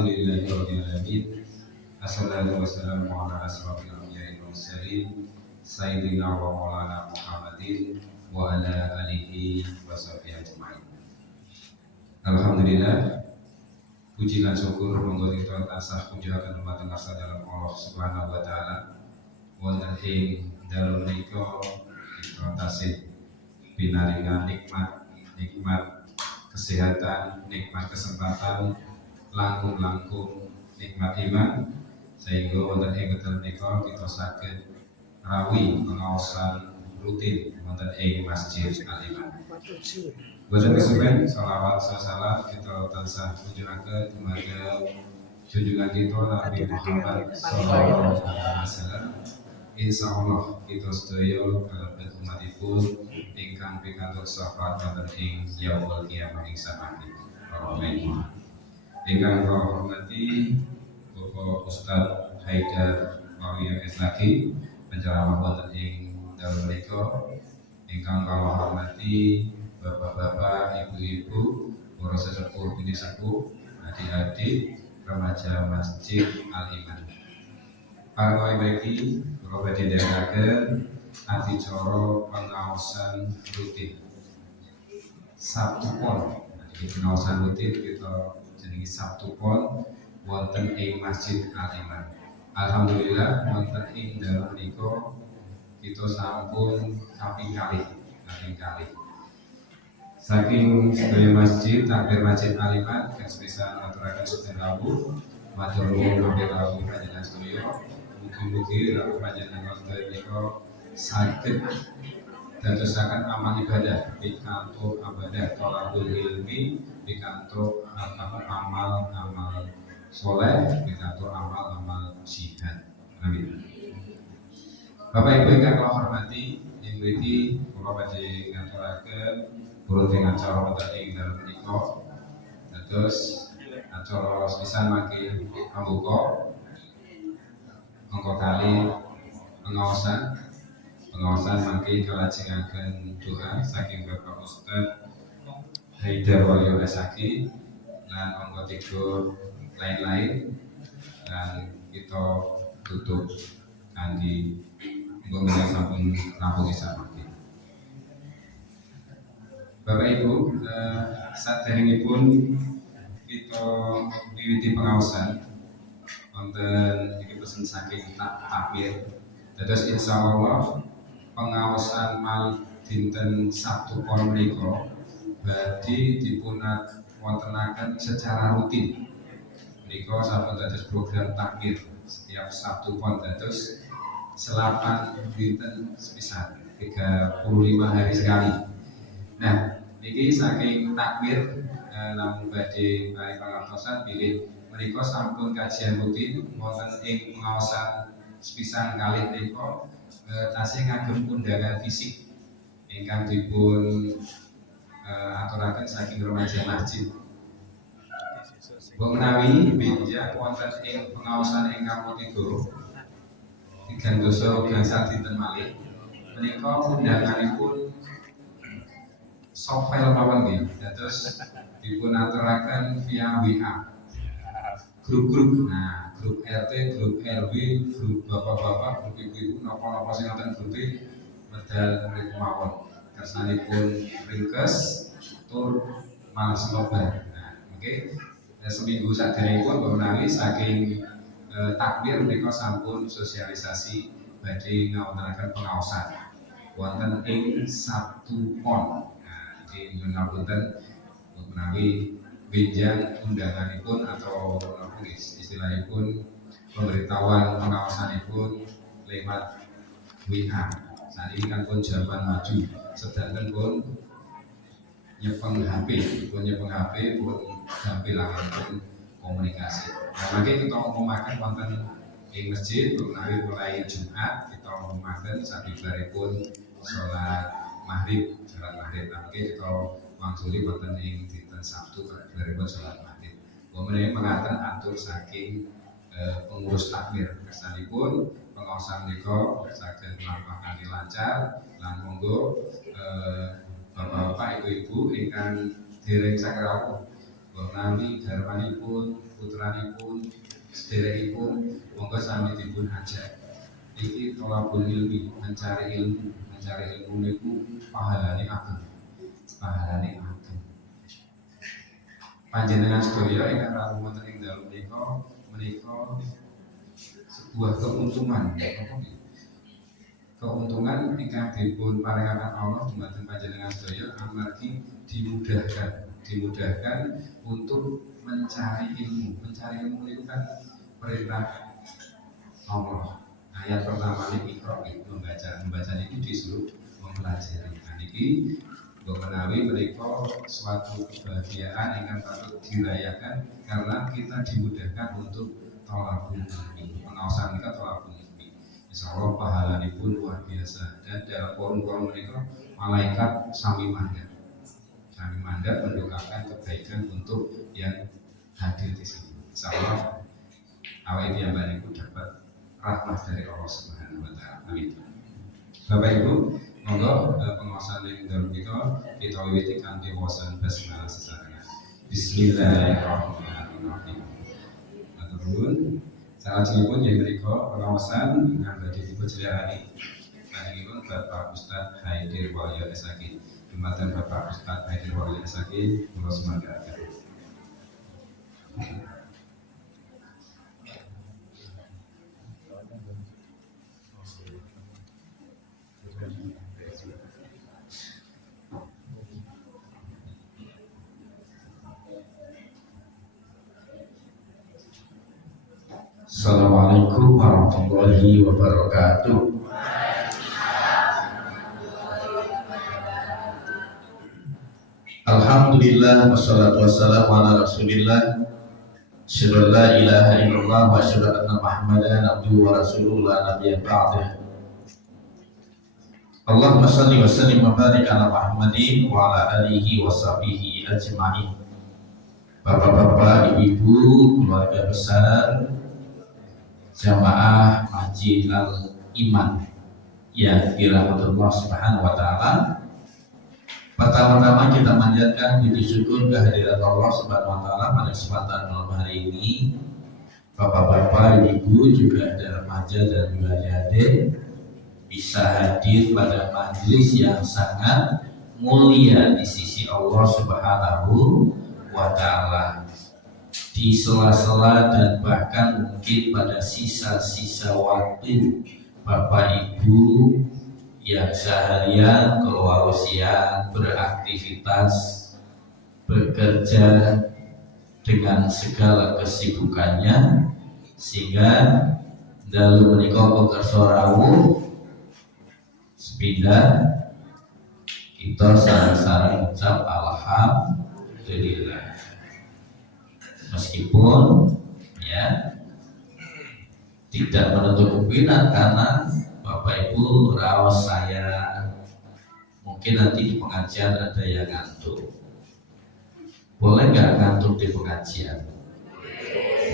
Alhamdulillahirabbil alamin. Assalatu wassalamu ala asrofil anbiya'i wal mursalin sayyidina wa maulana Muhammadin wa ala alihi wa sahbihi ajma'in. Alhamdulillah, puji dan syukur monggo kita tansah pujaken dumateng Asa dalam Allah Subhanahu wa taala. Wonten ing dalem menika kita tasih pinaringan nikmat kesehatan, nikmat kesempatan, langkung nikmat iman, sehingga wonten ing wekdal menika kita saged rawi pengaosan rutin wonten ing Masjid Al-Iman. Boten kesupen selawat salam kita tansah mujudaken dumateng junjungan kita Nabi Muhammad sallallahu alaihi wasallam. Insyaallah kita sedaya kalebet umatipun ingkang pikantuk syafaat wonten ing yaumul qiyamah ing samangke. Amin. Ingkang kula hormati Bapak Ustaz Haidar Maulana Eslaki penceramah wonten ing dalem menika. Ingkang kula hormati Bapak-bapak, ibu-ibu, para sesepuh, bini sepuh, adik-adik, remaja Masjid Al-Iman. Para baiki, kula badhe ndherekaken adicara pengaosan rutin Sabtu Pon. Iki pengaosan rutin kita jenengi Sabtu Pon wonten ing Masjid Al-Iman. Alhamdulillah wonten ing dalem menika kita sampun kaping kalih. Saking sedaya masjid, takbir Masjid Al-Iman, kesebisa aturakan Sultan Rabu, matur nuwun mampir rawuh panjenengan sedaya. Mugi-mugi rawuh panjenengan sedaya menika saged dadosaken amal ibadah, pikantuk ibadah thalabul ilmi, pikantuk amal soleh, pikantuk amal jihad. Amin. Bapak Ibu ingkang kula hormati, ing mriki kula badhe ngaturaken Purun acara wonten ing dalem menika. Dados acara sepisan mangke pambuka monggo kali pengaosan mangke kalajengaken doa saking Bapak Ustaz Haidar Waluyo Esaki lan monggo tiga lain-lain dan kita tutup kanthi monggo sampun rampung samangke. Bapak Ibu, saderengipun kita miwiti pengaosan wonten iki pesen saking takmir. Dados insyaallah pengaosan mal dinten Sabtu Pon menika badhe dipunat wontenaken secara rutin. Menika sampun dados program takmir setiap Sabtu Pon dados selapan dinten sepisan 35 hari sekali. Nah, niki saking takmir namun badhe bari pangertosan bilih menika sampun kajian rutin wonten ing pengaosan sepisan kalih menika tasih ngagem undangan fisik ingkang dipun aturaken saking remaja masjid. Mbok menawi benjang wonten ing pengaosan ingkang ketiga tigang dosa gangsal dinten malih menika undanganipun soft file mawon nggih, dados dipun aturaken via WA. Grup-grup, nah grup RT, grup RW, grup bapak-bapak, grup ibu-ibu, napa-napa sing wonten grupe medal mriku mawon. Kersanipun ringkes tur males nobar. Nah, oke. Seminggu saderengipun menawi saking takmir menika sampun sosialisasi badhe ngawontenaken pengaosan wonten ing Sabtu Pon. Nyuwun ngapunten menawi benjang undanganipun atau istilahipun pemberitahuan pengaosanipun lewat WA. Saat ini kan pun zaman maju, sedangkan pun nyepeng HP, pun gampilangan pun komunikasi. Nah, maka kita ngomongaken wonten ing masjid menawi mulai Jumat kita ngomongaken sabibaripun salat maghrib. Nah, kita mangsuli wonten ing dinten Sabtu baripun salat maghrib. Kemudian mengaten atur saking pengurus takmir kersanipun pengaosan menika saged mlampahan lancar lan monggo bapak-bapak ibu-ibu ingkang dereng saged rawuh Nami garwanipun, putranipun, sederekipun, monggo sami dipun ajak. Iki tolabul ilmi, mencari ilmu niku pahalane ageng. Pahalane ageng. Panjenengan sedaya ingkang rawuh wonten ing dalem menika sebuah keuntungan. Keuntungan ingkang dipun paringaken Allah dumateng panjenengan sedaya amargi dimudahkan untuk mencari ilmu. Mencari ilmu itu kan perintah Allah. Ayat pertama ini Iqra, membaca itu disuruh mempelajari. Nah, ini menawi mereka suatu kebahagiaan yang patut dirayakan karena kita dimudahkan untuk thalabul ilmi. Pengawasan kita thalabul ilmi. Insya Allah pahalanya pun luar biasa. Dan dalam forum-forum mereka malaikat sami mandat mendoakan kebaikan untuk yang hadir di sini. Insya Allah awal dia balik dapat rahmat dari Allah Subhanahu Wa Taala. Amin. Bapak Ibu, monggo pengawasan yang dalam kita wiwiti kanthi wawasan basmalah sesarengan. Bismillahirrahmanirrahim. Maturun, salajengipun yen mriku pengawasan ingkang badhe dipunjelajani. Panjenenganipun Bapak Ustaz Haidir Wahyudi Esaki. Dumateng Bapak Ustaz Haidir Wahyudi Esaki, kula sumangga. Assalamualaikum warahmatullahi wabarakatuh. Alhamdulillah wassalatu wassalamu ala Rasulillah. Asyhadu an la ilaha illallah wa asyhadu anna Muhammadan abduhu wa rasuluhu la nabiyya ba'dah. Allahumma shalli wa sallim wa barik ala Muhammadin wa ala alihi wa sahbihi ajma'in. Bapak-bapak, ibu-ibu, keluarga besar Jamaah Masjid Al-Iman yang dirahmati Allah Subhanahu Wa Taala. Pertama-tama kita manjatkan puji syukur kehadirat Allah Subhanahu Wa Taala pada kesempatan malam hari ini. Bapak-bapak, ibu juga ada remaja dan juga adik bisa hadir pada majelis yang sangat mulia di sisi Allah Subhanahu Wa Taala. Di sela-sela dan bahkan mungkin pada sisa-sisa waktu Bapak Ibu yang seharian keluar siang beraktivitas bekerja dengan segala kesibukannya sehingga dalu menika pekerja rawuh sepindah kita sareng-sareng ucap alhamdulillah. Meskipun ya tidak menutup kemungkinan karena Bapak Ibu raos saya mungkin nanti di pengajian ada yang ngantuk. Boleh nggak ngantuk di pengajian?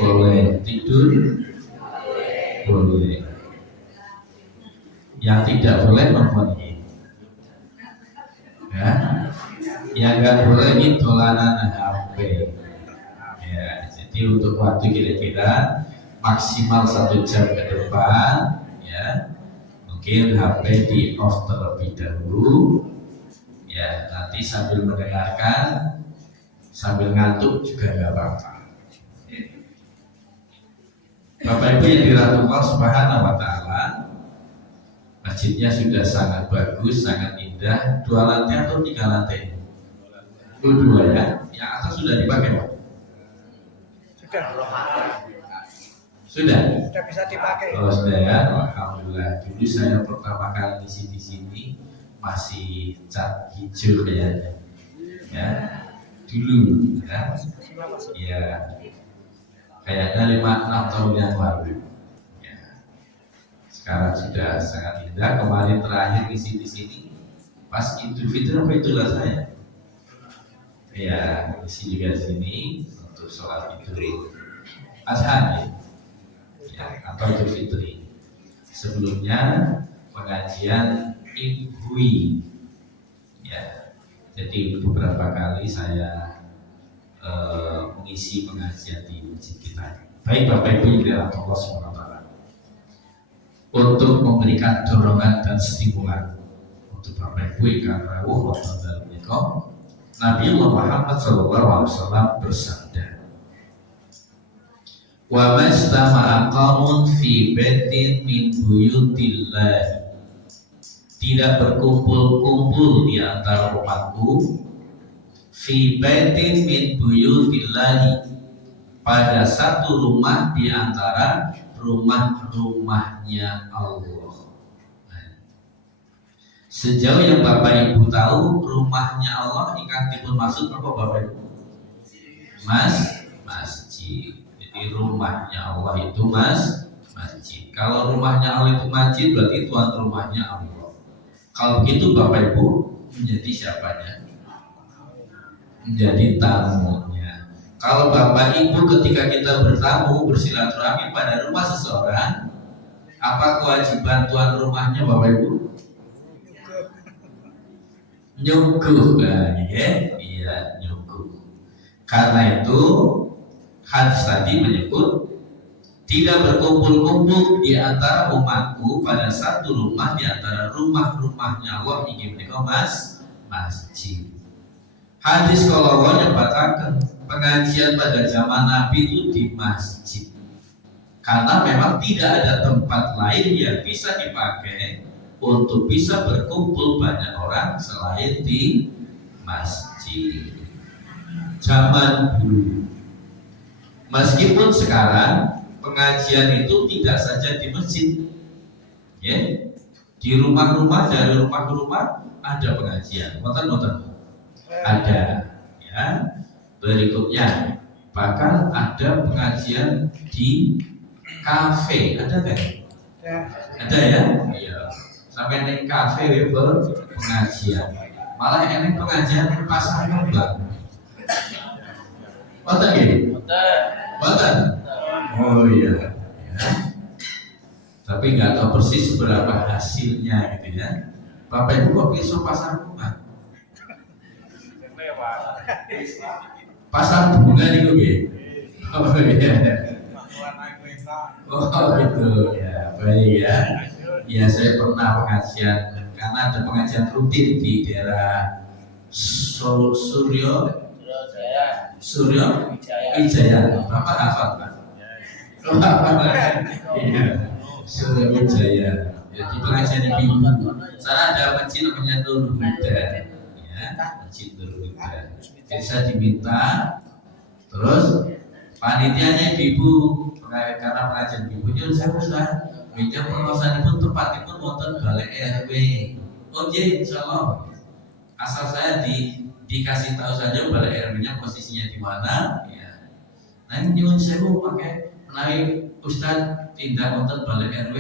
Boleh. Tidur? Boleh. Yang tidak boleh mempunyai ya, yang nggak boleh ini dolanan HP. Ya, jadi untuk waktu kira-kira maksimal 1 jam ke depan, ya mungkin HP di off terlebih dahulu, ya nanti sambil mendengarkan, sambil ngantuk juga nggak apa-apa. Bapak Ibu yang dirahmati Allah Subhanahu Wa Taala, masjidnya sudah sangat bagus, sangat indah. 2 lantai atau 3 lantai? 2 ya. Yang atas sudah dipakai Pak? Sudah bisa dipakai. Oh sudah ya, alhamdulillah. Dulu saya pertama kali di sini masih cat hijau kayaknya, ya dulu ya, ya kayaknya 5-6 tahun yang lalu. Ya. Sekarang sudah sangat indah. Kemarin terakhir di sini pas Idul Fitri apa itulah saya. Ya, isi juga di sini untuk sholat Idul Adha ya, atau Idul Fitri. Sebelumnya pengajian Ibui ya. Jadi beberapa kali saya mengisi pengajian di masjid kita. Baik Bapak Ibu yang dirahmati Allah SWT, untuk memberikan dorongan dan stimulan untuk Bapak Ibu yang rawuh wonten dalem menika, Nabi Muhammad SAW bersabda, wa mastama'a qaumun fi baitin min buyutillah, tidak berkumpul-kumpul di antara umatku fi baitin min buyutillah, pada satu rumah di antara rumah-rumahnya Allah. Sejauh yang Bapak Ibu tahu, rumahnya Allah ingkang dipun maksud apa Bapak Ibu? Masjid. Jadi rumahnya Allah itu masjid. Kalau rumahnya Allah itu masjid, berarti tuan rumahnya Allah. Kalau begitu Bapak Ibu menjadi siapanya? Menjadi tamunya. Kalau Bapak Ibu ketika kita bertamu bersilaturahmi pada rumah seseorang, apa kewajiban tuan rumahnya Bapak Ibu? Nyuguh, iya nyuguh. Karena itu hadis tadi menyebut tidak berkumpul-kumpul di antara umatku pada satu rumah di antara rumah-rumahnya Allah ingin menika masjid. Hadis kalau nyebataken pengajian pada zaman Nabi itu di masjid, karena memang tidak ada tempat lain yang bisa dipakai untuk bisa berkumpul banyak orang selain di masjid. Zaman dulu, meskipun sekarang pengajian itu tidak saja di masjid, ya, di rumah-rumah, dari rumah ke rumah ada pengajian, nonton ada, ya. Berikutnya bahkan ada pengajian di kafe, ada kan? Ada ya, iya. Sampai di kafe pengajian, malah ini pengajian di pasar kembang. Wonten nggih? Wonten. Oh iya. Ya. Tapi nggak tahu persis berapa hasilnya gitu ya. Bapak Ibu kok besok pasar kembang? Pasar bunga niku nggih. Oh iya. Oh gitu ya, baik ya. Ya saya pernah pengajian, karena ada pengajian rutin di daerah Suryo Wijaya. Bapak hafal Pak? Iya, Suryo Wijaya. Jadi pengajian di Bibu. Sana ada masjid namanya Nur Huda, ya, masjid Nur Huda. Jadi saya diminta, terus panitianya Ibu, karena pengajian Ibunya saya Ustaz, meja pengawasan pun tempatipun wonten balai RW. Oh iya, insyaallah. Asal saya dikasih tahu saja balai RW-nya posisinya di mana, ya. Nah ini nyuwun sewu pakai menawi Ustaz tindak wonten balai RW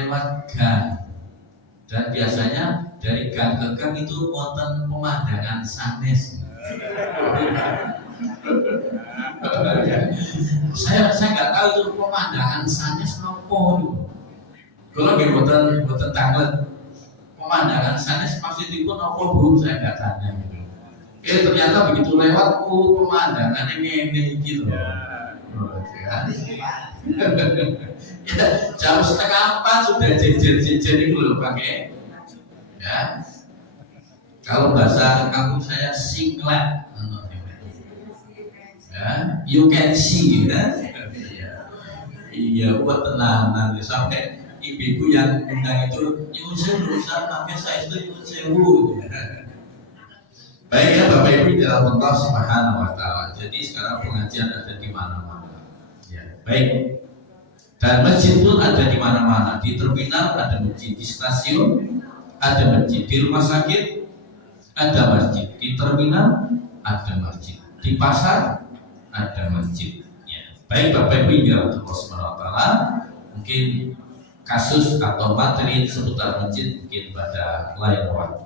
lewat gang. Dan biasanya dari gang ke gang itu wonten pemandangan sanes. Saya nggak tahu itu pemandangan sanes nopo itu. Kalau nggih boten tanglet pemandangan sanes maksudipun apa Bu, saya nggak tanya gitu. Ternyata begitu lewat pemandangan ini gitu. Ya. Ya, jam setengah 4 sudah jejer-jejer itu loh pakai. Ya. Kalau bahasa kampung saya singlet. Ya, you can see kan? Iya, buat tenanan sampai ibu-ibu yang undang itu nyuwun sewu Ustaz, pakai saya itu nyuwun sewu. Baik ya Bapak Ibu dalam Allah Subhanahu wa taala. Jadi sekarang pengajian ada di mana-mana. Ya, baik. Dan masjid pun ada di mana-mana. Di terminal ada masjid, di stasiun ada masjid, di rumah sakit ada masjid, di terminal ada masjid, di pasar ada masjid. Ya. Baik Bapak Ibu yang Allah Subhanahu wa taala, mungkin kasus atau materi seputar masjid mungkin pada lain waktu.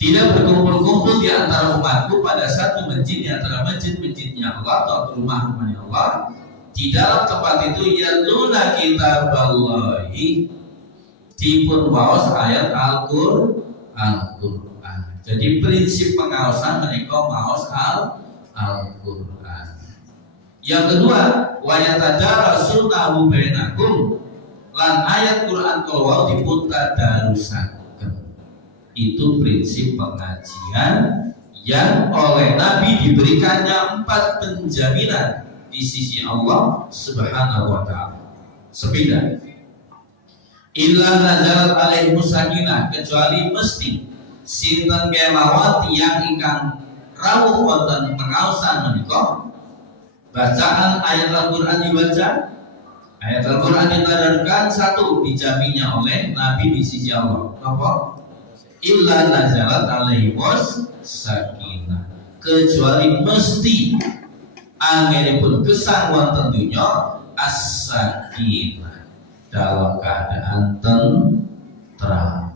Tidak berkumpul-kumpul di antara umatku pada satu masjid di antara masjid-masjidnya Allah atau rumah-rumahnya Allah. Di dalam tempat itu yatluna kitaballahi, dipun waos ayat Al-Qur'an. Jadi prinsip pengawasan mereka maos Al-Quran. Yang kedua, wa yatadarasunahu bainakum, lan ayat Quran kalau dipun tadarusaken. Itu prinsip pengajian yang oleh Nabi diberikannya 4 penjaminan di sisi Allah Subhanahu wa taala. Sepeda. Illa nazalat alaihi sakinah, kecuali mesti sinten kemawon tiyang ingkang rawuh wonten pengaosan menika bacaan ayat Al-Qur'an dibaca, ayat Al-Qur'an ditadarkan, satu dijaminnya oleh Nabi di sisi Allah. Apa? Illa nazalat alaihi sakinah, kecuali mesti anginipun kesan wonten dunya as-sakinah, dalam keadaan tentram,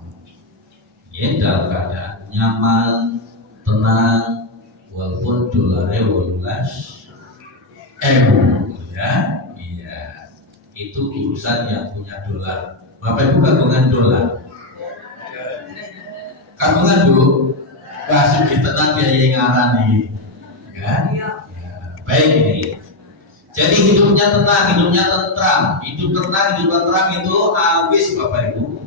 ya, dalam keadaan nyaman, tenang, walaupun dolarnya 18.000, ya, iya, itu urusan yang punya dolar. Bapak Ibu kagungan dolar, kagungan Bu, masuk di tenang biaya ngarani, ya, ya. Baik ini. Jadi hidupnya tenang, hidupnya tentram, hidup tenang, hidup tentram itu awis Bapak Ibu.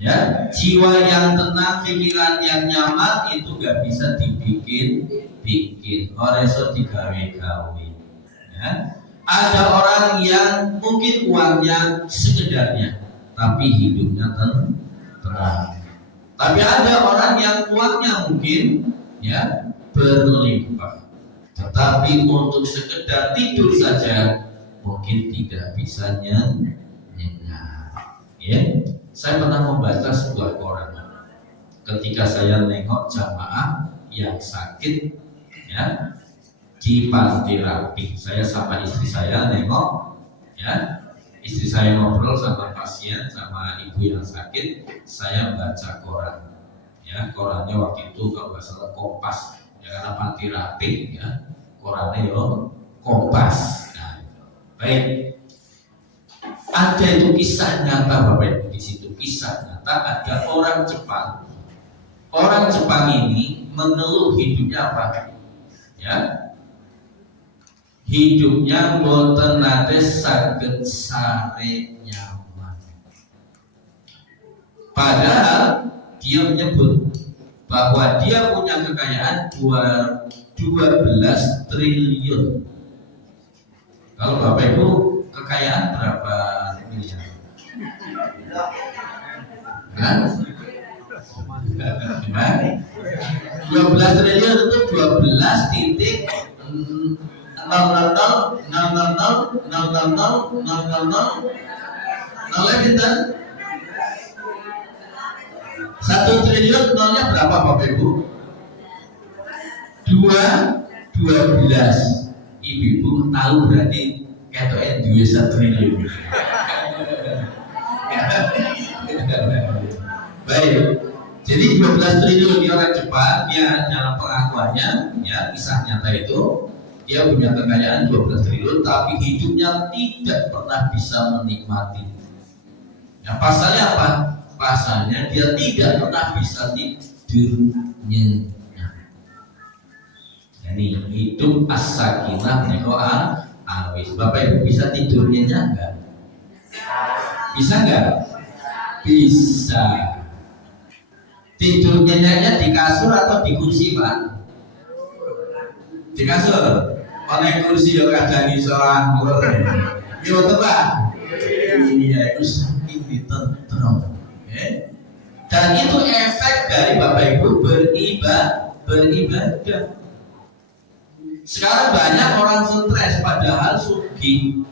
Ya, jiwa yang tenang, pikiran yang nyaman itu gak bisa dibikin, orang iso digawe-gawe. Ya. Ada orang yang mungkin uangnya sekedarnya, tapi hidupnya tenang. Tapi ada orang yang uangnya mungkin ya berlimpah, tetapi untuk sekedar tidur saja mungkin tidak bisa nyenyak. Ya, saya pernah membaca sebuah koran ketika saya nengok jamaah yang sakit, ya, di panti rapih. Saya sama istri saya nengok, ya, istri saya ngobrol sama pasien, sama ibu yang sakit, saya baca koran. Ya, korannya waktu itu kalau nggak salah Kompas. Ya, karena panti rapih, ya, korannya yo Kompas. Nah, baik. Ada itu kisah nyata Bapak Ibu, di situ kisah nyata ada orang Jepang. Orang Jepang ini mengeluh hidupnya apa? Ya, hidupnya mboten nate saged sare nyaman. Padahal dia menyebut bahwa dia punya kekayaan 12 triliun. Kalau Bapak Ibu kekayaan berapa miliar? Kan? 12 triliun itu 12 titik 1 triliun nolnya berapa Bapak Ibu? 12. Ibu tahu berarti ketoke duwe 1 triliun. Baik. Jadi 12 triliun di orang Jepang, dia dalam pengakuannya, ya, kisah nyata itu, dia punya kekayaan 12 triliun tapi hidupnya tidak pernah bisa menikmati. Ya, pasalnya apa? Pasalnya dia tidak pernah bisa tidur nyenyak. Jadi hidup as-sakinah menika awis. Bapak Ibu bisa tidur nyenyak enggak? Bisa enggak? Bisa. Tidur nyenyaknya di kasur atau di kursi, Pak? Di kasur. Oleh kursi yo kadang iso anggur. Yo Pak. Iya, itu saking ditentrem. Okay. Dan itu efek dari Bapak Ibu beribadah. Sekarang banyak orang stres padahal sugih.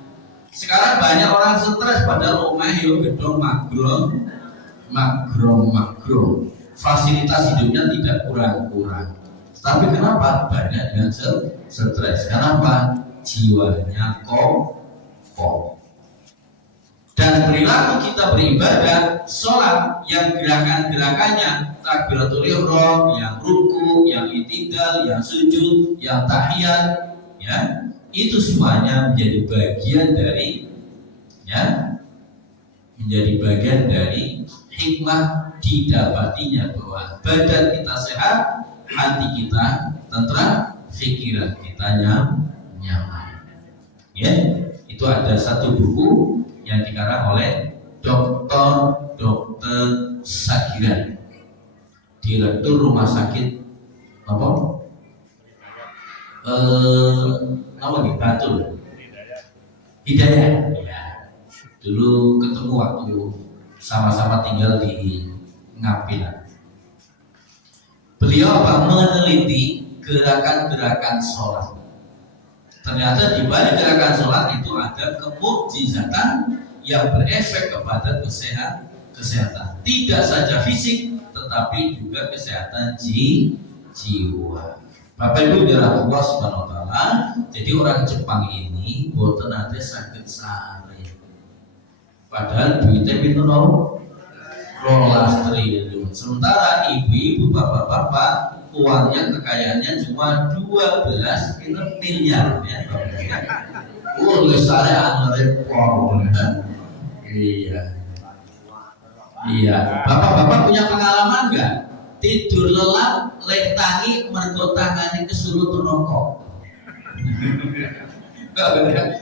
Sekarang banyak orang stres padahal omah yo gedong magrong. Fasilitas hidupnya tidak kurang-kurang. Tapi kenapa banyak yang stres? Kenapa? Jiwanya kokoh. Dan perilaku kita beribadah, sholat yang gerakan-gerakannya takbiratul ihram, yang ruku, yang i'tidal, yang sujud, yang tahiyat, ya, itu semuanya menjadi bagian dari, ya, menjadi bagian dari hikmah didapatinya bahwa badan kita sehat, hati kita tentram, pikiran kita nyaman. Ya, itu ada satu buku yang dikarang oleh Dr. Sagiran, Direktur Rumah Sakit apa? Apa nih? Batul. Hidayah. Ya. Dulu ketemu waktu sama-sama tinggal di Ngapilan. Beliau meneliti gerakan-gerakan sholat. Ternyata di balik gerakan sholat itu ada kemukjizatan yang berefek kepada kesehatan. Tidak saja fisik, tetapi juga kesehatan jiwa. Bapak Ibu dirahmati Allah Subhanahu wa taala. Jadi orang Jepang ini boten nate sakit sare. Padahal duitnya pinten no? 12 triliun. Sementara ibu-ibu, bapak-bapak uangnya, kekayaannya cuma 12 miliar ya. Sare repot. Iya. Bapak-bapak punya pengalaman enggak? Tidur lelap, lek tangi, mergo tangane kesulut rokok.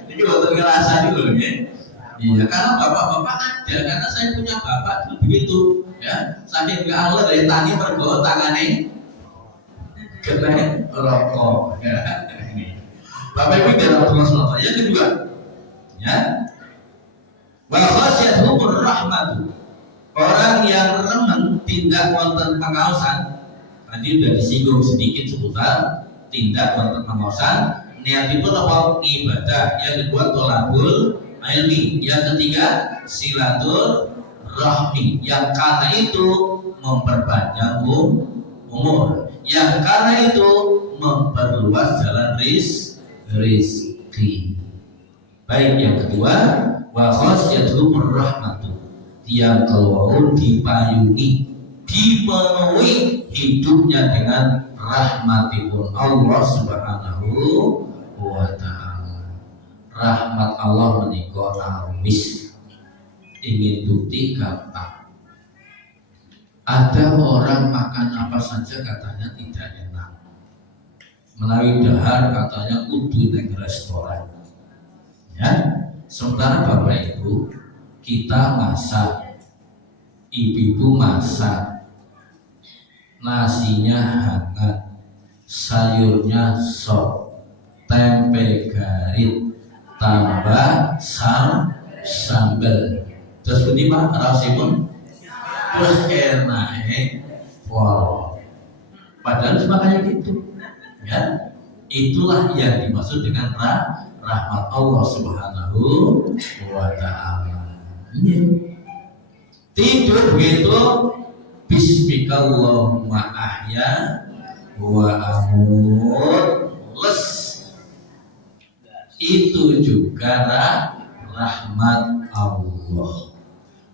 Ini waktu ngerasa dulu ya. Iya, karena bapak-bapak ada, karena saya punya bapak dulu begitu, ya. Saking nggak Allah dari tangi mergo tangane kena rokok. Ya. Bapak Ibu dalam Rasulullah yang kedua, ya. Wa khasyatuhur rahmatu. Orang yang remen tindak wonten pengaosan, tadi sudah disinggung sedikit seputar tindak wonten pengaosan. Niatipun apa? Ibadah. Yang kedua tolabul ilmi. Yang ketiga silatur rahmi. Yang karena itu memperpanjang umur. Yang karena itu memperluas jalan rizki. Baik, yang kedua wa khasyatuhur rahmatu. Yang keluar dipayungi, dipenuhi hidupnya dengan rahmatipun Allah Subhanahu wa ta'ala. Rahmat Allah menika awis, ingin bukti gampang. Ada orang makan apa saja katanya tidak enak, menawi dahar katanya kudu neng restoran, ya. Sementara Bapak Ibu kita masak, ibu-ibu masak, nasinya hangat, sayurnya sop, tempe garit, tambah sambal. Terus ini Pak rasipun terus enak, wow. Padahal cuma kayak gitu, ya. Itulah yang dimaksud dengan rahmat Allah Subhanahu wa ta'ala. Tidur begitu, bismikallahumma ahya wa amut, les. Itu juga rahmat Allah.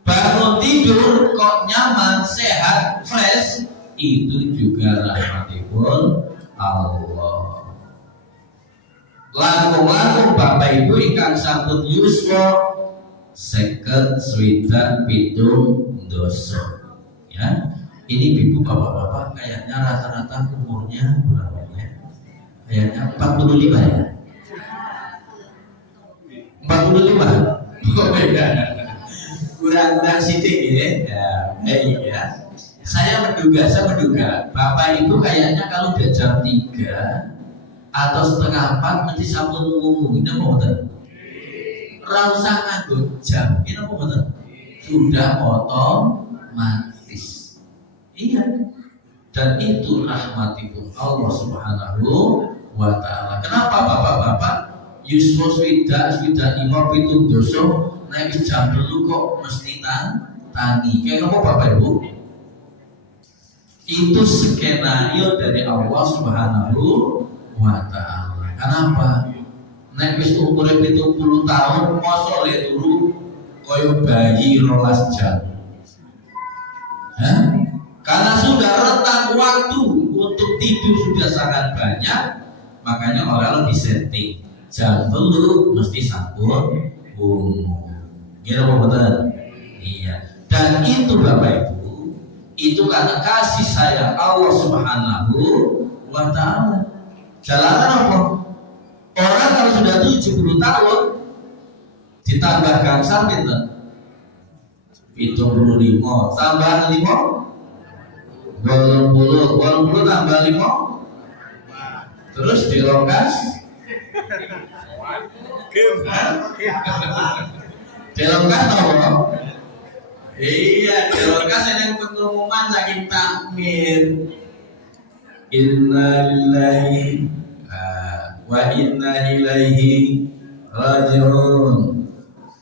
Bangun tidur kok nyaman, sehat, fresh, itu juga rahmatipun Allah. Langkung-langkung Bapak Ibu ingkang sampun yuswa seket swidak pitung dosa, ya. Ini ibu bapak-bapak kayaknya rata-rata umurnya berapa ya? Kayaknya 45 ya. 45. Oh beda. Kurang sidik ya. Baik ya. Saya menduga Bapak Ibu kayaknya kalau udah jam 3 atau setengah 4 nanti sampun ngomong. Ini apa betul? Rasa nganggo jam, ini apa betul? Sudah otomatis. Iya. Dan itu rahmatipun Allah Subhanahu wa ta'ala. Kenapa bapak-bapak yuswa swidak imam pitung dosa naik jam dulu kok mesti tangi. Kayak apa Bapak Ibu? Itu skenario dari Allah Subhanahu wa ta'ala. Kenapa? Nek wis umure 70 tahun mosok le turu koyo bayi 12 jam. Karena sudah rentang waktu untuk tidur sudah sangat banyak, makanya orang disetting jam 3 mesti sampun bungu. Kira apa betul? Iya. Dan itu Bapak Ibu, itu karena kasih sayang Allah Subhanahu wa ta'ala. Jalanan apa? Orang kalau sudah 70 tahun ditambah gangsal pinten? 75 tambah 5 80 tambah 5 terus dilongkas dilongkas apa? Iya, dilongkas yang pengumuman saking takmir inna lillahi wa inna ilaihi rajiun.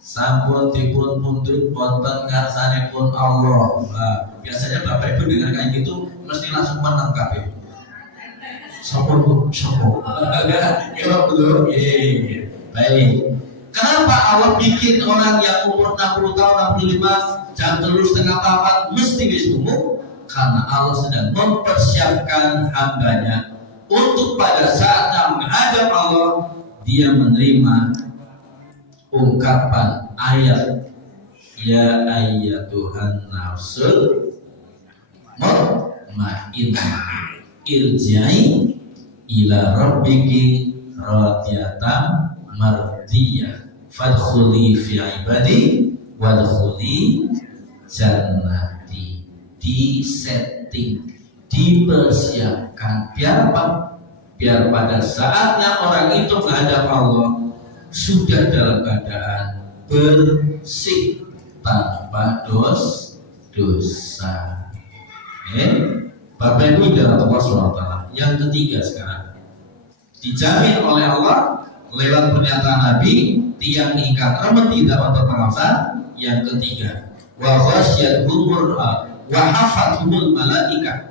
Sampun dipun pundhut wonten ngarsanipun Allah. Nah, biasanya Bapak Ibu dengar kayak gitu mesti langsung menang kabeh. Sopo sopo. Ya belum. Baik. Kenapa Allah bikin orang yang umur 60 tahun 65 jam 3:30 mesti wis umum? Karena Allah sedang mempersiapkan hambanya untuk pada saat menghadap Allah dia menerima ungkapan ayat ya ayyatuhan nafsul mutmainnah irji'i ila rabbiki radiyatan mardiyah fadkhuli fi ibadi wadkhuli jannati. Di setting, dipersiapkan biar apa? Biar pada saatnya orang itu menghadap Allah sudah dalam keadaan bersih tanpa dosa. Bapak Ibu dalam Allah SWT. Yang ketiga sekarang dijamin oleh Allah lewat pernyataan Nabi tiang ikat rahmat tidak untuk pengawasan. Yang ketiga wa ghasyiyatuhumul wa hafathumul malaika,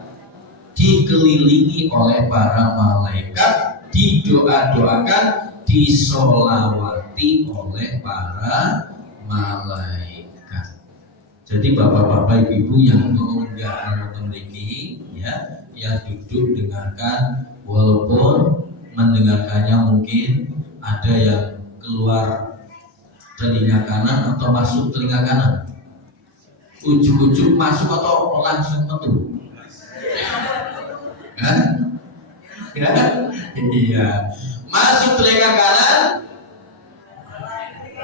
dikelilingi oleh para malaikat, didoa-doakan, disolawati oleh para malaikat. Jadi bapak-bapak ibu yang keunggahan memiliki ya, yang duduk dengarkan, walaupun mendengarkannya mungkin ada yang keluar telinga kanan atau masuk telinga kanan, ujuk-ujuk masuk atau langsung metu, kan? Ya, iya. Masuk telinga kanan,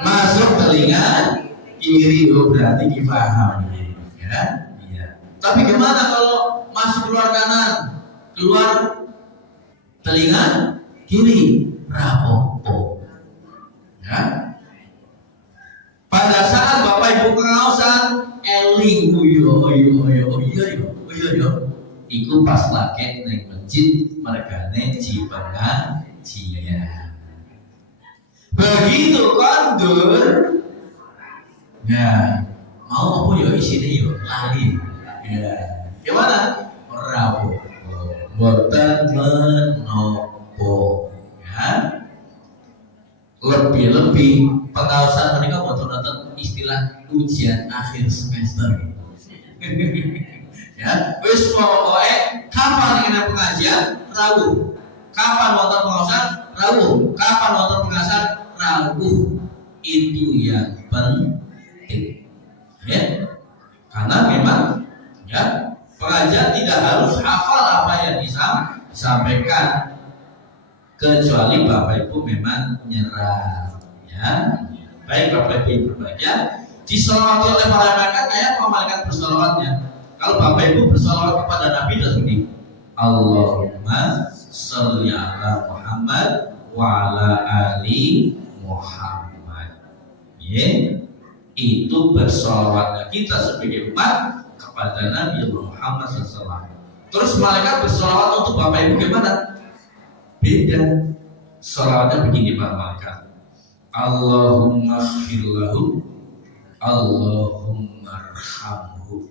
masuk telinga kiri, berarti difaham, ya. Iya. Tapi gimana kalau masuk keluar kanan, keluar telinga kiri, rapopo, ya. Pada saat Bapak Ibu pengawasan, eling uyo, iku pas lagi neng masjid mergane pengajian. Begitu kondur, ya mau apa ya isinya yo lali, ya gimana? Rabu, boten menopo, ya lebih pengawasan mereka boten nonton istilah ujian akhir semester. Ya, wis pokoke kapan ingin pengajian Rabu, kapan nonton pengawasan Rabu, kapan nonton pengawasan Rabu, itu yang penting, ya. Karena memang ya pengajian tidak harus hafal apa yang disampaikan, kecuali Bapak Ibu memang nyerah, ya. Baik Bapak Ibu berbahagia, disolawati oleh malaikat kayak malaikat bersolawatnya. Kalau Bapak Ibu bersolawat kepada Nabi dan Sunni, Allahumma sholli ala Muhammad wa ala ali Muhammad. Ya, itu bersolawatnya kita sebagai umat kepada Nabi Muhammad SAW. Terus malaikat bersolawat untuk Bapak Ibu gimana? Beda. Solawatnya begini Pak malaikat. Allahumma ighfirlahu, Allahumma arhamhu.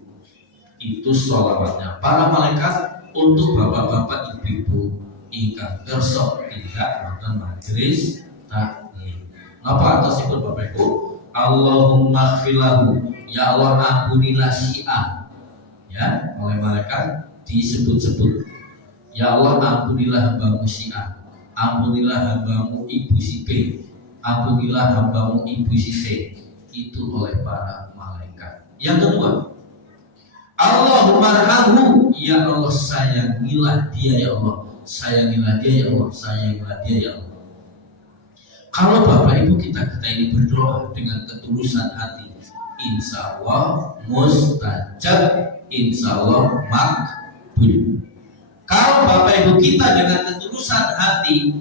Itu sholawatnya para malaikat untuk bapak-bapak ibu-ibu ingkang kersa tidak nonton majelis taklim. Napa atas ikut Bapak Ibu? Allahumma ighfirlahu, ya Allah ampunilah si A. Ya, oleh malaikat disebut-sebut. Ya Allah ampunilah hambamu si A, ampunilah hambamu ibu si B, ampunilah hambamu ibu si C. Itu oleh para malaikat. Yang kedua, Allahumma arhamhu, ya Allah sayangilah dia ya Allah, sayangilah dia ya Allah, sayangilah dia ya Allah. Kalau Bapak Ibu kita ini berdoa dengan ketulusan hati, insya Allah mustajab, insya Allah makbul. Kalau Bapak Ibu kita dengan ketulusan hati,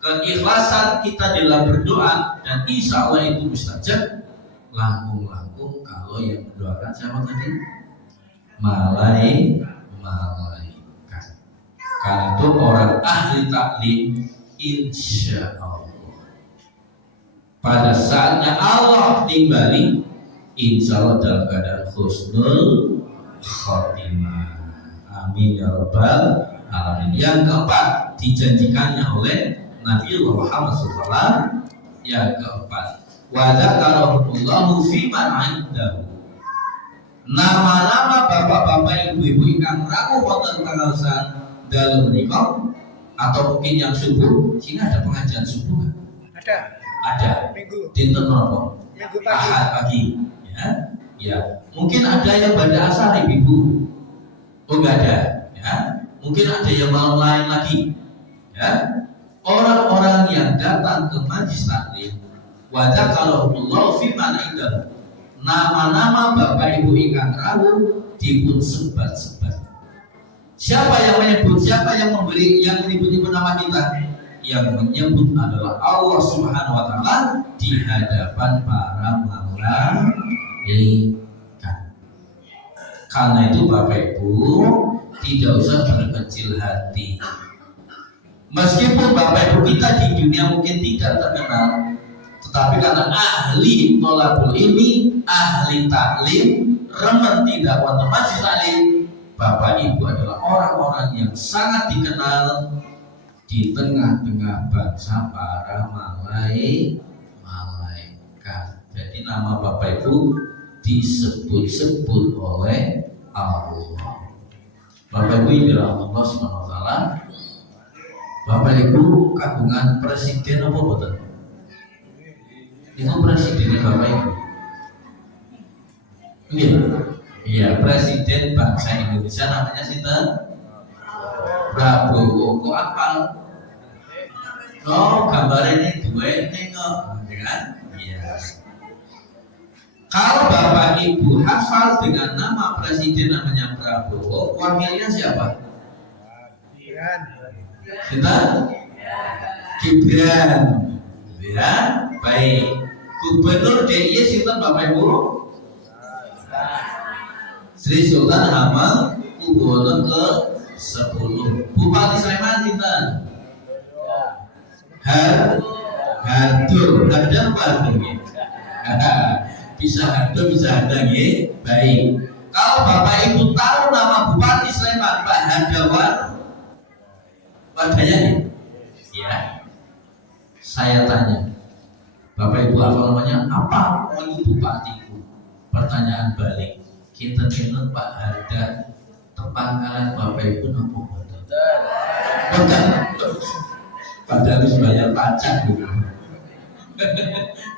keikhlasan kita dalam berdoa, dan insya Allah itu mustajab, langkung-langkung kalau yang mendoakan siapa tadi? Malaikat. Karena itu orang ahli taklim, insya Allah pada saatnya Allah timbali, insya Allah dalam keadaan husnul khotimah. Amin ya rabbal alamin. Yang keempat dijanjikannya oleh Nabi Muhammad SAW. Yang keempat, wa dzakarahullahu fi man indahu. Nama-nama bapak-bapak ibu-ibu ingkang rawuh wonten pangaosan dalem menika, atau mungkin yang subuh, sini ada pengajian subuh kan? Ada. Minggu. Dinten napa? Minggu pagi. Ahad pagi. Ya. Ya. Mungkin ada yang pada asar ibu. Oh enggak ada. Ya. Mungkin ada yang malam lain lagi. Ya. Orang-orang yang datang ke majlis taklim, wa dzakarahullahu fi man indahu. Nama-nama bapak ibu ingkang rawuh dipun sebat-sebat. Siapa yang menyebut? Siapa yang memberi, yang menyebut nama kita? Yang menyebut adalah Allah Subhanahu wa taala di hadapan para malaikat. Karena itu Bapak Ibu tidak usah berkecil hati. Meskipun Bapak Ibu kita di dunia mungkin tidak terkenal, tetapi karena ahli thalabul ilmi, ahli taklim, remen tidak wonten majlis taklim, Bapak Ibu adalah orang-orang yang sangat dikenal di tengah-tengah bangsa para malaikat. Jadi nama Bapak Ibu disebut-sebut oleh Allah. Bapak Ibu ini adalah Allah SWT. Bapak Ibu kagungan presiden apa betul? Itu presidennya Bapak Ibu. Iya, presiden bangsa Indonesia namanya sinten? Prabowo. Kok apal? Oh, gambar ini dua ini kok, kan? Iya. Kalau Bapak Ibu hafal dengan nama presiden namanya Prabowo, wakilnya siapa? Sinten? Gibran. Ya, baik. Gubernur DIY sinten Bapak Ibu? Sri Sultan Hamengkubuwono ke-10. Bupati Sleman sinten? Hardur. Hardur apa Hardur? Bisa Hardur, bisa Hardur ya. Baik. Kalau Bapak Ibu tahu nama Bupati Sleman Pak Hardawan, wadahnya ya. Saya tanya, Bapak Ibu apa namanya? Apa ini bupatiku? Pertanyaan balik. Kita kenal Pak Harda, tepangkalan Bapak Ibu nopo betul? Betul. Padahal harus bayar pajak gitu.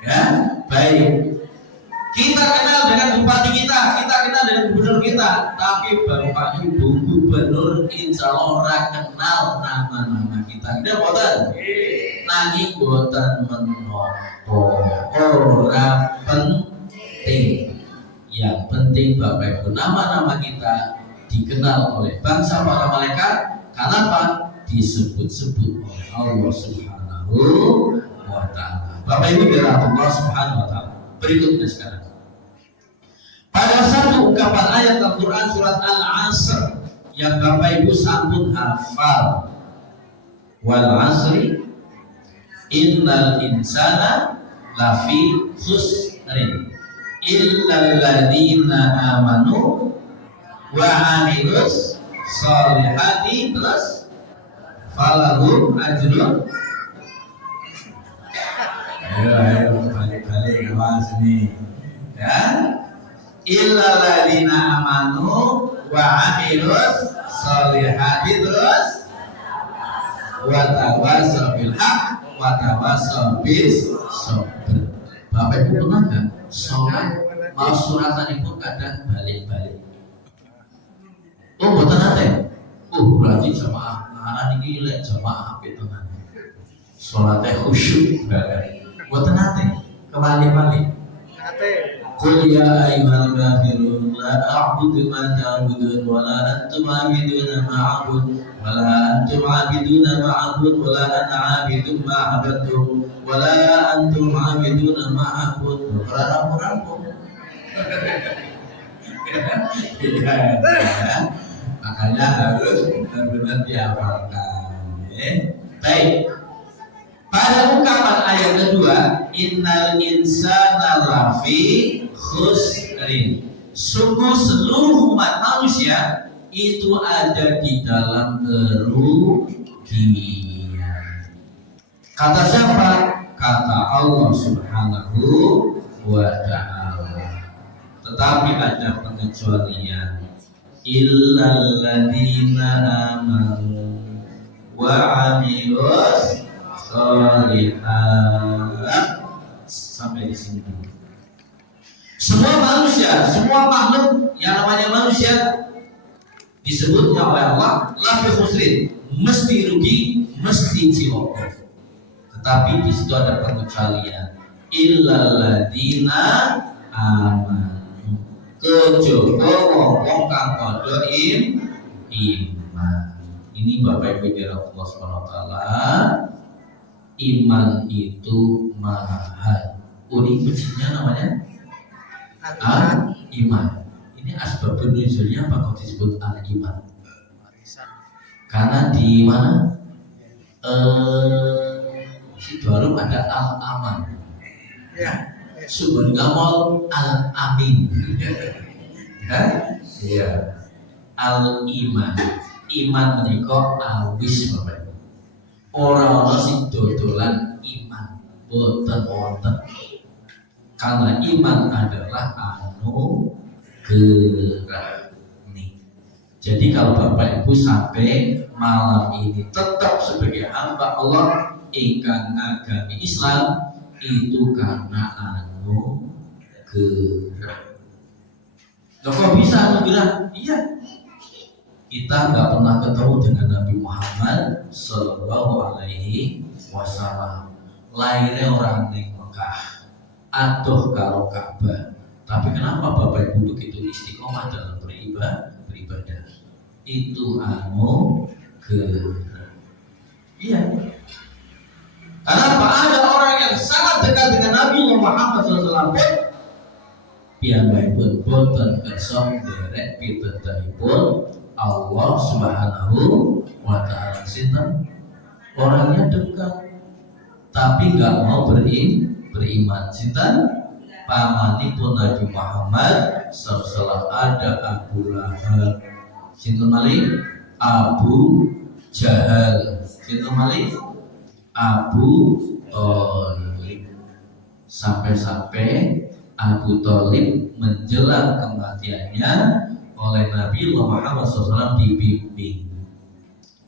Ya, baik. Kita kenal dengan bupati kita kenal dengan gubernur kita, tapi Bapak Ibu gubernur insya Allah ora kenal nama-nama kita. Kita boten. Nanging boten menopo, ora penting. Yang penting Bapak Ibu nama-nama kita dikenal oleh bangsa para malaikat. Kenapa? Disebut-sebut oleh Allah Subhanahu wa ta'ala. Bapak Ibu adalah Allah Subhanahu wa ta'ala. Berikutnya sekarang, pada satu ungkapan ayat Al-Quran surat Al-Asr yang Bapak Ibu sampun hafal, wal asri innal insana lafi khusrin illal ladzina amanu wa amilus sholihati, terus falahum ajrun. Ayo balik mas ini ya. Illal ladzina amanu wa amilus sholihati, terus wa tawassaw bil haqq wa tawassaw bis sabr. Bapak Ibu pernah enggak sholat mau suratan Ibu kadang balik-balik? Oh, boten nate. Oh, berarti jamaah anak ini lek jamaah apik tenan. Salate khusyuk banget. Mboten nate kembali-bali. Nate. Qul ya ayyuhal kafirun la a'budu ma ta'budun wa la antum 'abiduna ma a'bud wa la antum 'abiduna ma a'bud wa la ana 'abidun ma 'abadtum wa la antum 'abiduna ma a'bud. Rampung-rampung. Ya, makanya harus benar-benar dihafalkan. Baik. Pada ungkapan ayat kedua, innal insana lafi khusrin. Sungguh seluruh umat manusia itu ada di dalam kerugian. Kata siapa? Kata Allah Subhanahu wa ta'ala. Tetapi ada pengecualian. Illal ladzina amanu wa 'amilus sholihat. Sampai di sini. Semua manusia, semua makhluk yang namanya manusia disebutnya oleh Allah lafi khusrin, mesti rugi, mesti ciloko. Tetapi di situ ada pengecualian. Illal ladzina amanu. Kejaba wong kang padha iman. Ini Bapak Ibu dirahmati Allah Subhanahu wa taala. Iman itu mahal. Ini kuncinya namanya iman. Ini asbabun nuzulnya apa kok disebut al-iman? Karena di mana? Sidoarjo ada al-aman. Ya. Sumber gamol al-amin. Ya. Al-iman. Iman menika awis Bapak. Ora ana sing dodolan iman, boten wonten. Karena iman adalah anugerah. Jadi kalau Bapak Ibu sampai malam ini tetap sebagai hamba Allah ingkang ngagami Islam itu karena anugerah. Loh kok bisa anugerah? Iya. Kita nggak pernah ketemu dengan Nabi Muhammad Sallallahu Alaihi Wasallam. Lahirnya orang neng Mekah, aduh karo Ka'bah. Tapi kenapa Bapak Ibu begitu istiqomah dalam beribadah? Itu anugerah. Iya. Karena ada orang yang sangat dekat dengan Nabi Muhammad SAW. Piyambakipun boten kersa derek pitedahipun Allah Subhanahu wa ta'ala. Sinten orangnya dekat tapi nggak mau beriman. Sinten pamanipun Nabi Muhammad SAW. Ada Abu Lahab, sinten malih Abu Jahal, sinten malih Abu Thalib. Sampai-sampai Abu Thalib menjelang kematiannya oleh Nabi Muhammad SAW dibimbing,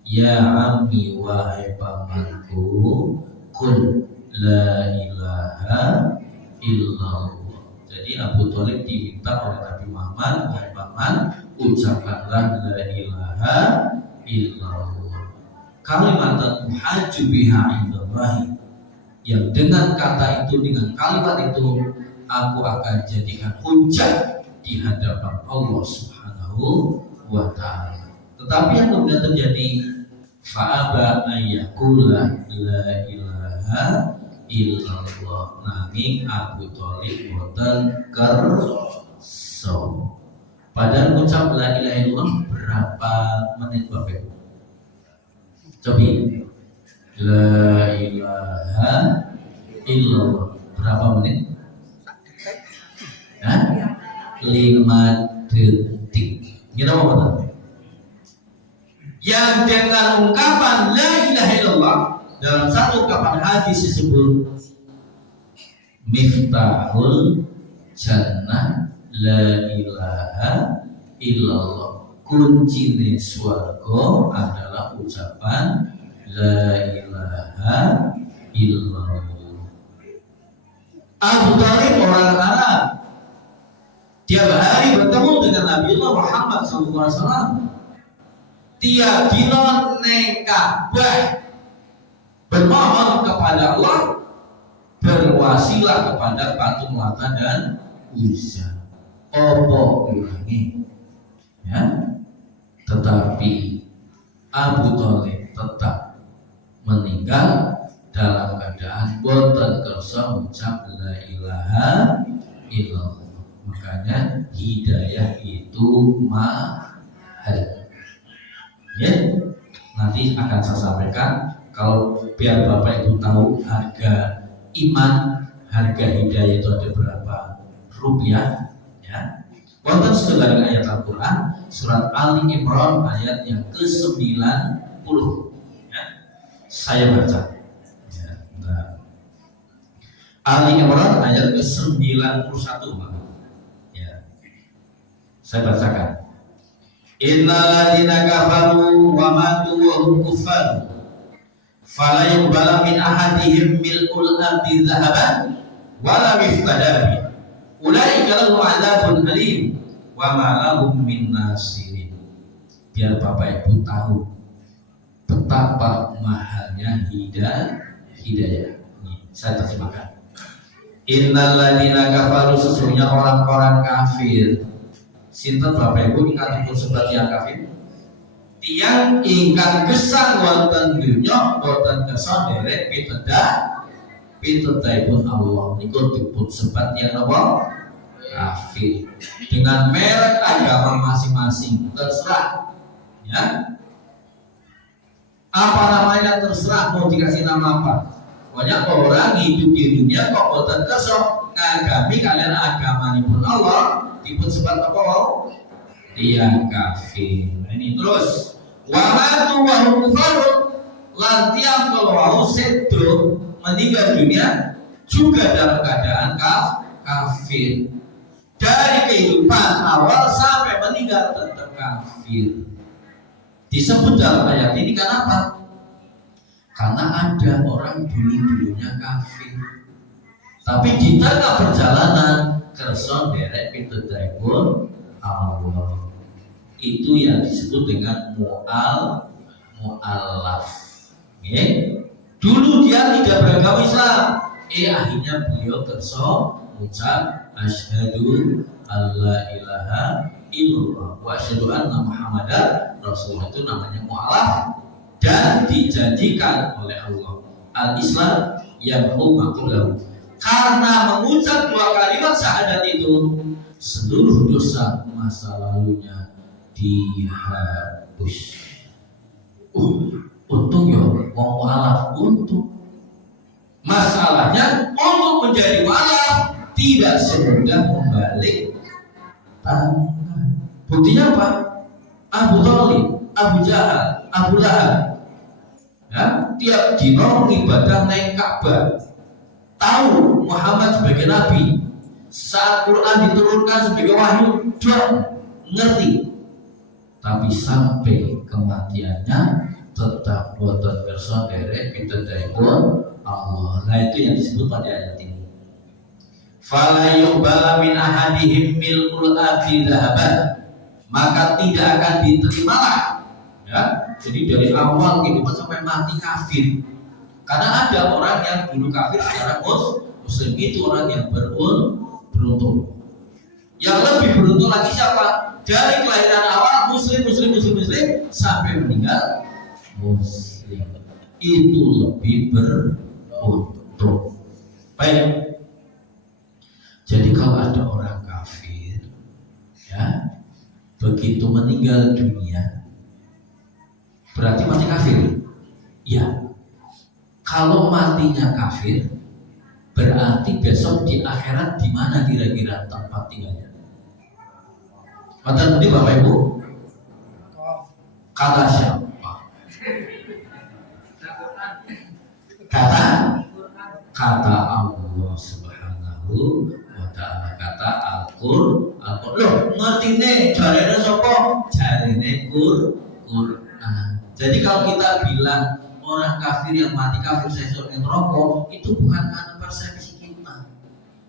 ya ammi wahai pamanku, kul la ilaha illallah. Jadi Abu Thalib diminta oleh Nabi Muhammad, wahai paman, ucapkanlah la ilaha illallah, kalimatan uhajju biha indallahi, yang dengan kata itu, dengan kalimat itu aku akan jadikan hujah di hadapan Allah Subhanahu wa ta'ala. Tetapi yang kemudian terjadi, fa'aba ayyakula la ilaha illallah, nanging Abu Thalib boten kersa. Padahal ucap la ilaha illallah berapa menit Bapak Ibu? Coba la ilaha illallah berapa menit? 5 detik. Kita mau apa? Yang dengan ungkapan la ilaha illallah dalam satu ungkapan hadis disebut miftahul jannah, la ilaha illallah. Kunci swarga adalah ucapan la ilaha illallah. Abu Thalib orang Arab, tiap hari bertemu dengan Nabi Muhammad SAW. Tiap dino neng Ka'bah bermohon kepada Allah, berwasilah kepada patung Lata dan Uzza. Opo ulangi, ya. Tetapi Abu Thalib tetap meninggal dalam keadaan boten kersa ucap la ilaha illallah. Makanya hidayah itu mahal. Ya, nanti akan saya sampaikan. Kalau biar Bapak Ibu tahu harga iman, harga hidayah itu ada berapa rupiah, ya. Wonten setunggal ayat Al-Quran surat Ali Imran ayat yang ke-90, ya. Saya baca, ya. Nah. Ali Imran ayat ke-91, ya. Saya bacakan. Innal ladzina kafaru wa matu wa hum kuffar fala yuqbalu min ahadihim mil'ul ardi dhahaban wala mithqala ulaika lahum 'adzabun alim wa ma lahum min nasirin. Biar Bapak Ibu tahu betapa mahalnya hidayah. Ini saya terjemahkan. Innal ladzina kafaru, sesungguhnya orang-orang kafir. Sinten Bapak Ibu ingkang dipun sebat tiyang kafir? Tiyang ingkang gesang wonten dunya boten kersa nderek pitedahipun Allah. Niku dipun sebat tiyang napa? Kafir. Dengan merek agama masing-masing terserah, ya. Apa namanya terserah, mau dikasih nama apa. Banyak orang hidup di dunia kok boten kersa ngagami kalian agamanipun Allah, dipun sebat apa? Tiyang kafir. Ini terus wa matu wa hum kufar, lan tiyang kalau sedo meninggal dunia juga dalam keadaan kafir. Dari kehidupan awal sampai meninggal tetap kafir. Disebut dalam ayat ini kenapa? Karena ada orang dulu-dulunya kafir, tapi di tengah perjalanan kersa derek pitedahipun Allah. Itu yang disebut dengan mu'allaf. Okay? Dulu dia tidak beragama Islam, akhirnya beliau kersa ucap asyhadu alla ilaha illallah wa asyhadu anna muhammadar rasulullah. Itu namanya mu'allaf dan dijanjikan oleh Allah al-Islam yang qablahu. Karena mengucap dua kalimat syahadat itu, seluruh dosa masa lalunya dihapus. Untung ya wong mu'allaf, untung. Masalahnya untuk menjadi mu'allaf tidak semudah membalik tangan. Buktinya apa? Abu Thalib, Abu Jahal, Abu Lahab, ya, tiap dino ibadah nang Ka'bah, tahu Muhammad sebagai nabi, saat Quran diturunkan sebagai wahyu, dia ngerti, tapi sampai kematiannya tetap boten kersa derek pitedahipun Allah. Nah, itu yang disebut pada ayat ini. Fala yuqbala min ahadihim mil'ul ardi dhahaban, maka tidak akan diterima, ya. Jadi dari awal kehidupan sampai mati kafir. Karena ada orang yang dulu kafir sekarang muslim, itu orang yang beruntung. Yang lebih beruntung lagi siapa? Dari kelahiran awal muslim sampai meninggal muslim, itu lebih beruntung. Baik. Jadi kalau ada orang kafir, ya, begitu meninggal dunia, berarti mati kafir. Ya. Kalau matinya kafir, berarti besok di akhirat di mana kira-kira tempat tinggalnya? Mata tadi Bapak Ibu? Kata siapa? Kata Allah Subhanahu wa ta'ala, kata Al-Qur'an. Loh, ngerti nih, jarene sapa? Jarene Quran. Jadi kalau kita bilang orang kafir yang mati kafir sesuk ning neraka, itu bukan karena persepsi kita,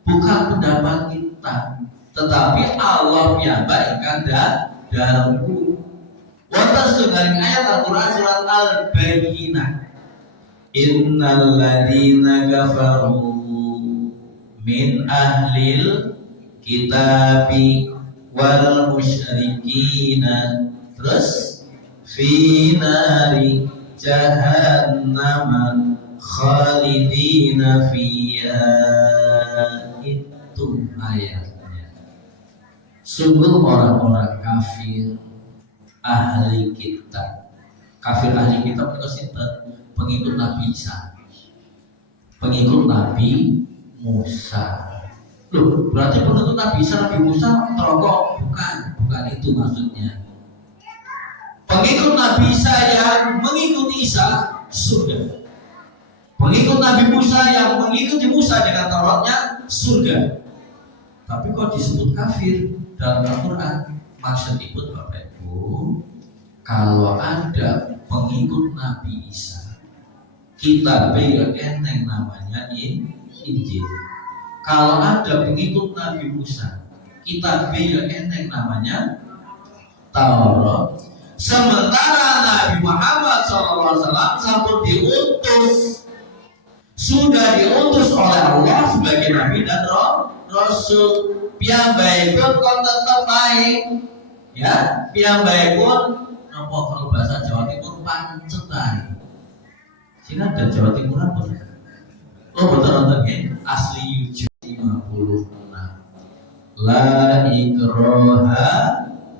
bukan pendapat kita, tetapi Allah piyambak ingkang dahulu. Wonten setunggaling ayat Al-Qur'an surat Al-Baqarah innal ladzina kafaru min ahlil kitabi wal musyrikina terus fi nari jahannam khalidina fiha. Itu ayatnya. Sungguh orang-orang kafir ahli kitab. Kafir ahli kitab itu sinten? Pengikut Nabi Isa, pengikut Nabi Musa. Loh, berarti pengikut Nabi Isa, Nabi Musa terokok? Bukan itu maksudnya. Pengikut Nabi Isa yang mengikuti Isa surga. Pengikut Nabi Musa yang mengikuti Musa dengan Tauratnya surga. Tapi kok disebut kafir dalam Al-Quran? Maksudipun Bapak Ibu, kalau ada pengikut Nabi Isa, kita yang eneng namanya Injil. Kalau ada pengikut Nabi Musa, kita yang eneng namanya Taurat. Sementara Nabi Muhammad SAW sampun diutus, sudah diutus oleh Allah sebagai Nabi dan Rasul. Piyambakipun kok tetap baik, ya. Piyambakipun napa kalau bahasa Jawa Timur pancetan. Sini ada Jawa Timur apa? Oh betul ya, asli 56. La ikraha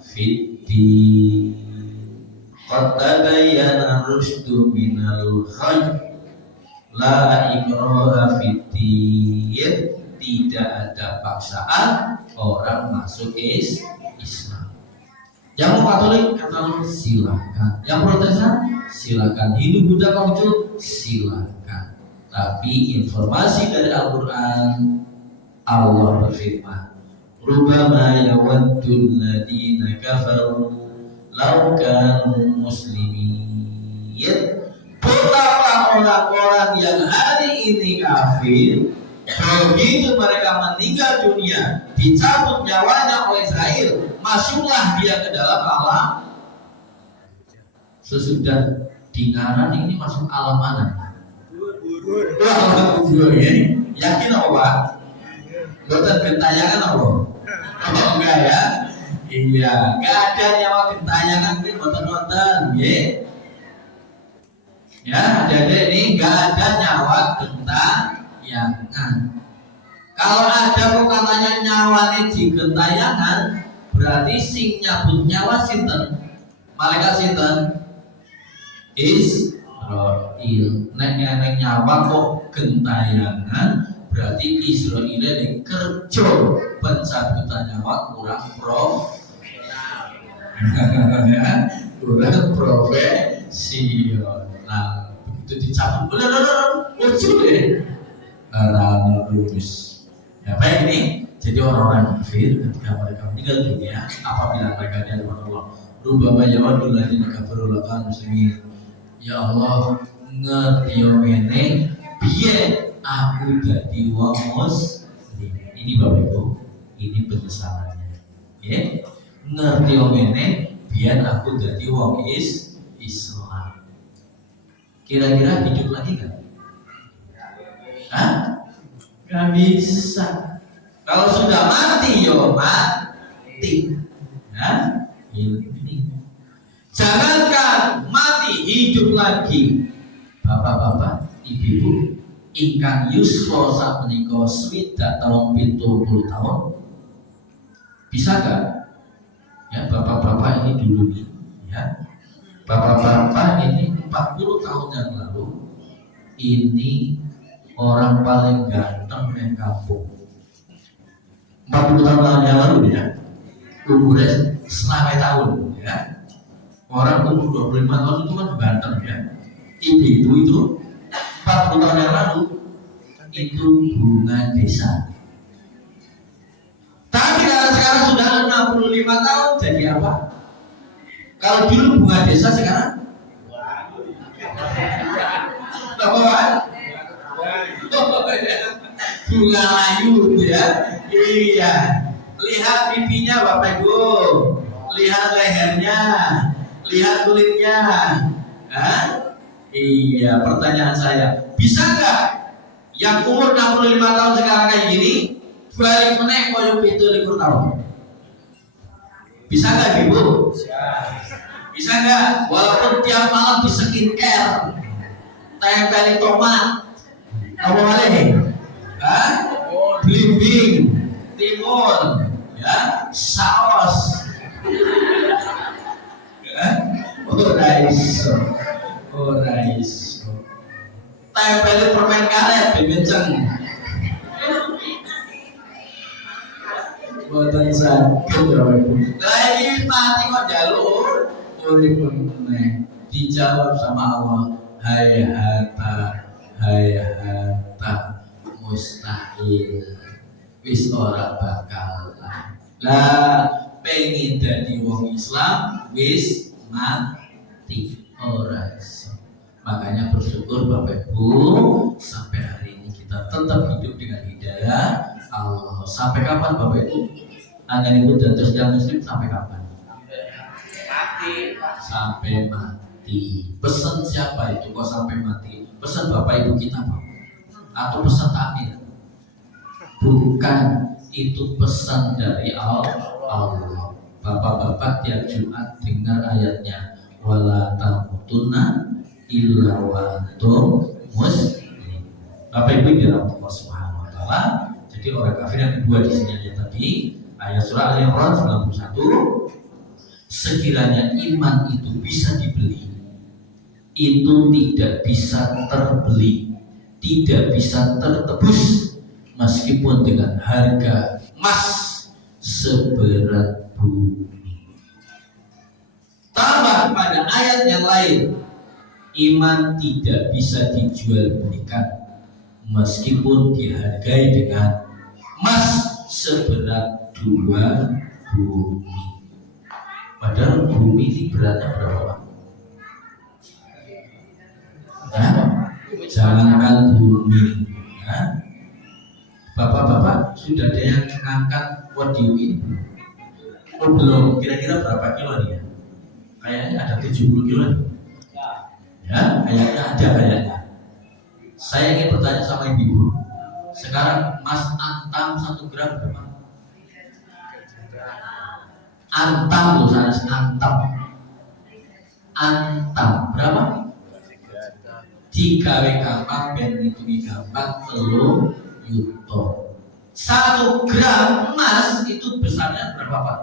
fiddin. Qad tabayyana rusydu minal ghayy. La ikraha fiddin. Tidak ada paksaan orang masuk Islam. Yang Katolik kata silakan, yang Protestan silakan, Hindu Buddha Konghucu silakan. Tapi informasi dari Al-Quran, Allah berfirman, Rubama yawaddul ladina kafaru law kanu muslimin. Betapa orang-orang yang hari ini kafir, begitu mereka meninggal dunia, dicabut nyawanya oleh Israel, masuklah dia ke dalam alam. Sesudah dengaran ini masuk alam mana? Alam kubur ya. Yakin apa Pak? Bukan gentayangan apa? Oh enggak ya? Iya, enggak ada nyawa gentayangan mungkin nonton-nonton, ya. Ya, ada ini enggak ada nyawa gentayangan. Kalau ada kok katanya nyawane di gentayangan, berarti sing nyabut nyawa sinten? Malaikat sinten? Israil. Nek nyawa kok gentayangan, berarti Israil ini kerja pencabutan nyawa kurang kurang profesional. Begitu dicabut, lucu deh. Lulus. Ya baik ini. Jadi orang-orang kafir ketika mereka meninggal dunia, apabila mereka dihadapan Allah, rubama yawadul ladzina kafaru lakan muslimin. Ya Allah, ngerti yo ngene, piye aku dadi wong muslim. Ini Bapak Ibu, ini penyesalannya. Ya, ngerti yo ngene, biar aku dadi wong Islam. Kira-kira hidup lagi kan? Hah? Gak bisa. Kalau sudah mati, yo mati. Nah, ini. Jangankan mati, hidup lagi. Bapak-bapak, ibu-ibu, ingkang yuswa sak menika swidak tahun 70 tahun. Bisa gak? Ya, bapak-bapak ini dulu nih, ya. Bapak-bapak ini 40 tahun yang lalu, ini orang paling ganteng di kampung. 40 tahun yang lalu ya, umurnya 9 tahun ya. Orang umur 25 tahun itu kan ganteng ya. Ibu-ibu itu 40 tahun yang lalu itu bunga desa. Tapi kalau sekarang sudah 65 tahun jadi apa? Kalau dulu bunga desa sekarang apa? Bunga layu ya. Iya. Lihat pipinya Bapak Ibu. Lihat lehernya. Lihat kulitnya. Hah? Iya, pertanyaan saya, bisa nggak yang umur 65 tahun sekarang kayak gini balik meneh koyo 27 tahun? Bisa nggak Ibu? Bisa nggak? Walaupun tiap malam di skincare, tempelin tomat, apa boleh? Hah? Blimbing, timun, ya, saus. Ya? Ora iso. Tempelin permen karet, benceng. Boten saged ya Ibu. Lah iki mati kok jalur urip meneh. Dijawab sama Allah, hayata mustahil. Wis ora bakal. Lah pengen dadi wong Islam wis mati ora iso. Makanya bersyukur Bapak Ibu sampai hari ini kita tetap hidup dengan hidayah Allah. Sampai kapan Bapak Ibu? Hanya itu dan terus yang muslim sampai kapan? Mati. Sampai mati. Pesan siapa itu kok sampai mati? Pesan Bapak Ibu kita Pak? Atau pesan takmir? Bukan, itu pesan dari Allah. Bapak-bapak tiap Jumat dengar ayatnya, wala tamutunna illa wa antum muslim. Bapak Ibu dirahmati Allah Subhanahu wa taala. Jadi orang kafir yang kedua di sini ayat tadi, ayat surah Al-Imran 91, sekiranya iman itu bisa dibeli, itu tidak bisa terbeli, tidak bisa tertebus meskipun dengan harga emas seberat bumi. Tambah pada ayat yang lain, iman tidak bisa dijual belikan meskipun dihargai dengan emas seberat 2 bumi. Padahal bumi ini beratnya berapa? Ya, jangankan bumi, ya. Bapak-bapak sudah ada yang mengangkat podium ini? Oh belum, kira-kira berapa kilo dia? Kayaknya ada 70 kilo. Ya, kayaknya ada kayaknya. Saya ingin bertanya sama ibu. Sekarang Mas antam 1 gram berapa? Antam loh, saya antam. Antam berapa? 3 gampang ben itu gampang 3 yuto. 1 gram emas itu besarnya berapa Pak?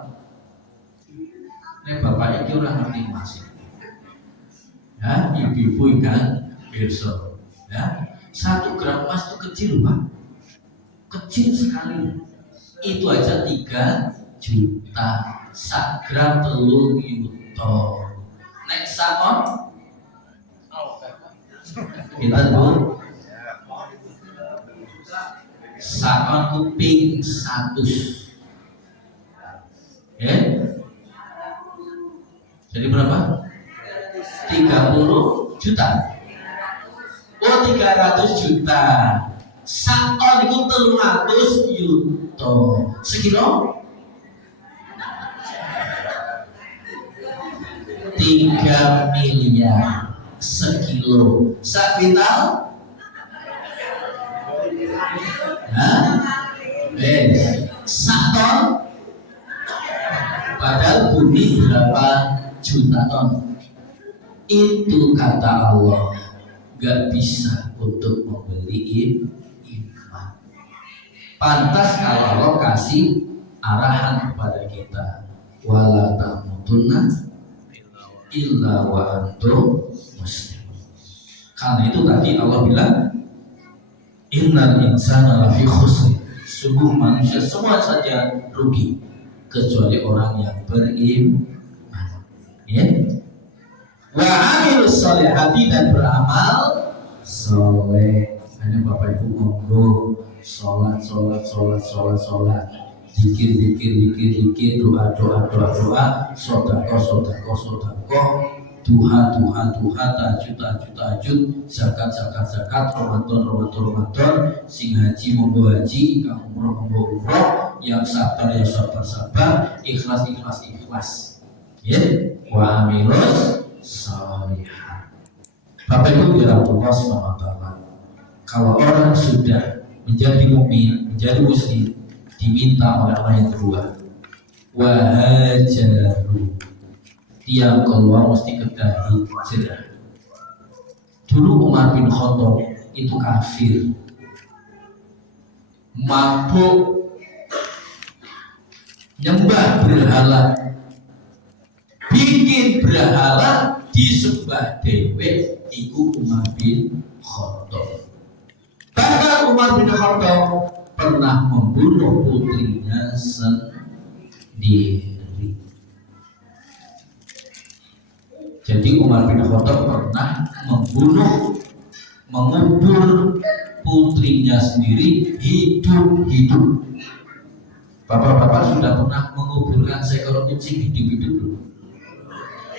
Ini bapaknya kira orang ngerti emas. Ya, ibu-ibu ikan pirsa. Ya, 1 gram emas itu kecil Pak, kecil sekali. Itu aja 3 juta. 1 gram 3 yuto. Nek sakon kita Bu, sakon kuping 100. Ya, jadi berapa? 30 juta. Oh 300 juta. Sakon itu 300 yuto. Sekilo 3 miliar sekilo. Sakwintal? Hah? Saton? Padahal bumi berapa juta ton? Itu kata Allah gak bisa untuk membeli iman. Pantas kalau Allah kasih arahan kepada kita, wala tamutunna illa wa antum muslimun. Karena itu tadi Allah bilang, innal insana lafi khusr. Sungguh manusia semua saja rugi kecuali orang yang beriman. Ya. Wa amilus solihati, dan beramal soleh. Hanya Bapak Ibu monggo sholat, zikir, doa, sodako, duha, tahajud, zakat, Ramadan, sing haji monggo haji, kang umroh monggo umroh, yang sabar ya sabar, ikhlas. Ya, wa amilus sholihat. Bapak Ibu dirahmati Allah SWT, kalau orang sudah menjadi mukmin, menjadi muslim, diminta oleh Allah yang kedua, wahajaru, tiang keluar mesti kita hijrah. Dulu Umar bin Khattab itu kafir, mabuk, nyembah berhala, bikin berhala disembah dewe, iku Umar bin Khattab. Bahkan Umar bin Khattab pernah membunuh putrinya sendiri. Jadi Umar bin Khattab pernah mengubur putrinya sendiri hidup-hidup. Bapak-bapak sudah pernah menguburkan seekor kucing hidup-hidup belum?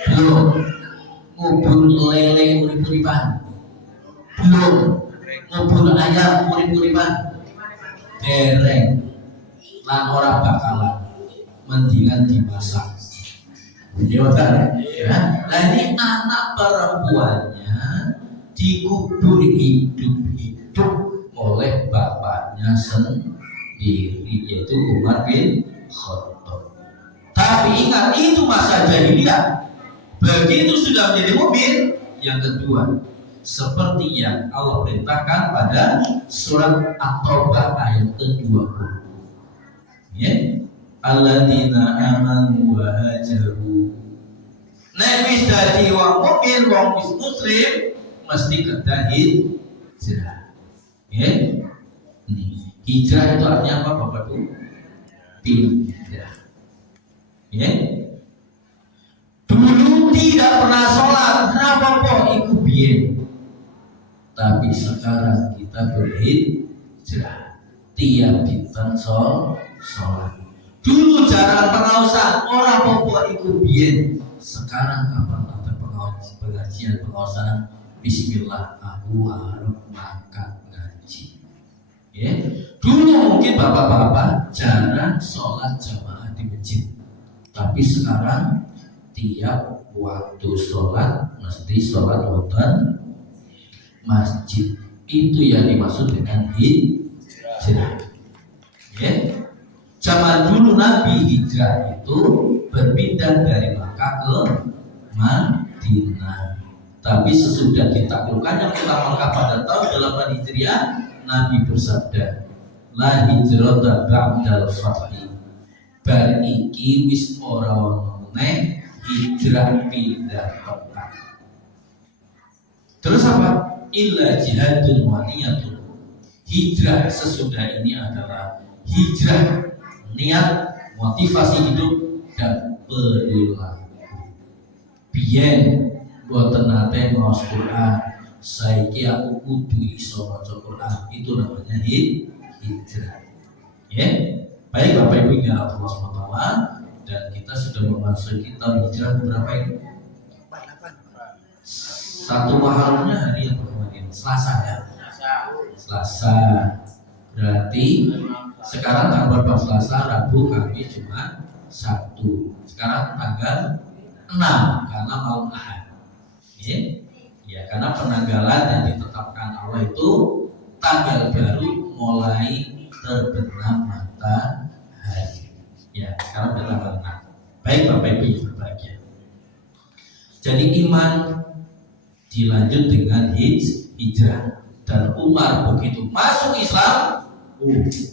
Belum. Ngubur lele urip-uripan? Belum. Ngubur ayam urip-uripan? Dereng. Lan ora bakalan mendingan dimasak. Ya, nah ini anak perempuannya dikubur hidup-hidup oleh bapaknya sendiri, yaitu Umar bin Khattab. Tapi ingat, itu masa jahiliyah. Begitu sudah menjadi mukmin, yang kedua, seperti yang Allah perintahkan pada surat At-Taubah ayat ke-20. Ya, alladzina amanu wa hajaru. Nek wis dadi wong mukmin, wong muslim mesti kedah hijrah. Ya. Hijrah itu artinya apa Bapak Ibu? Pindah. Ya. Dulu tidak pernah sholat, kenapa kok ikut biyen? Tapi sekarang kita berhijrah, tiap dinten sholat. Dulu jarang pengawasan, orang popo ikut biyen. Sekarang kapan ada pengajian pengawasan? Bismillah, aku harus mangkat ngaji. Ya, dulu mungkin bapak-bapak jarang sholat jamaah di masjid, tapi sekarang tiap waktu sholat mesti sholat wonten masjid. Itu yang dimaksud dengan hijrah. Ya. Zaman dulu Nabi hijrah itu berpindah dari Makkah ke Madinah. Tapi sesudah ditaklukkannya kota Makkah pada tahun 8 Hijriah, Nabi bersabda, la hijrata ba'dal fathi. Bar iki wis ora ono meneh hijrah pindah kota. Terus apa? Illa jihadun wa niyatun. Hijrah sesudah ini adalah hijrah niat, motivasi hidup dan perilaku. Biyen boten nate maos Quran, saiki aku kudu iso maca Quran, itu namanya hijrah. Ya. Baik Bapak Ibu yang Allah SWT, dan kita sudah memasuki tahun hijrah berapa ini? 1 Muharramnya hari yang kemarin, Selasa ya. Selasa. Berarti sekarang tanggal berapa? Selasa, Rabu, Kamis, Jumat, Sabtu. Sekarang tanggal 6 karena malam Ahad. Ya, karena penanggalan yang ditetapkan Allah itu tanggal baru mulai terbenam matahari. Ya, sekarang udah tanggal 6. Baik Bapak Ibu yang berbahagia. Jadi iman dilanjut dengan hijrah. Dan Umar begitu masuk Islam,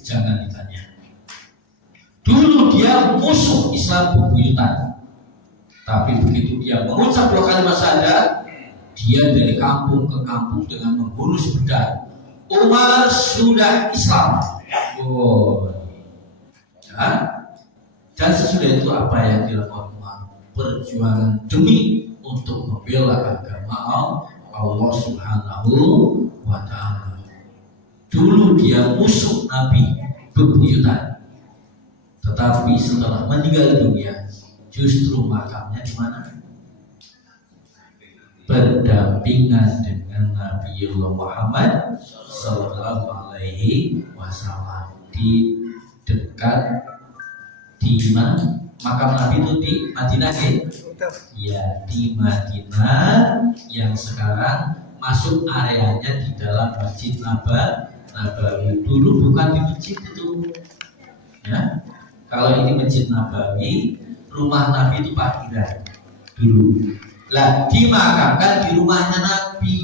jangan ditanya. Dulu dia musuh Islam bebuyutan, tapi begitu dia mengucap 2 kalimat syahadat, dia dari kampung ke kampung dengan membunuh sepeda. Umar sudah Islam. Ya. Dan sesudah itu apa yang dilakukan Umar? Perjuangan demi untuk membela agama Allah Subhanahu wa ta'ala. Dulu dia musuh Nabi bebuyutan, tetapi setelah meninggal dunia justru makamnya di mana? Berdampingan dengan Nabiullah Muhammad Sallallahu Alaihi Wasallam di dekat di mana? Makam Nabi itu di Madinah ya? Betul. Ya, di Madinah yang sekarang masuk areanya di dalam Masjid Nabawi. Dulu bukan di masjid itu. Ya. Kalau ini Masjid Nabawi, rumah Nabi itu parkiran dulu. Lah, dimakamkan di rumahnya Nabi.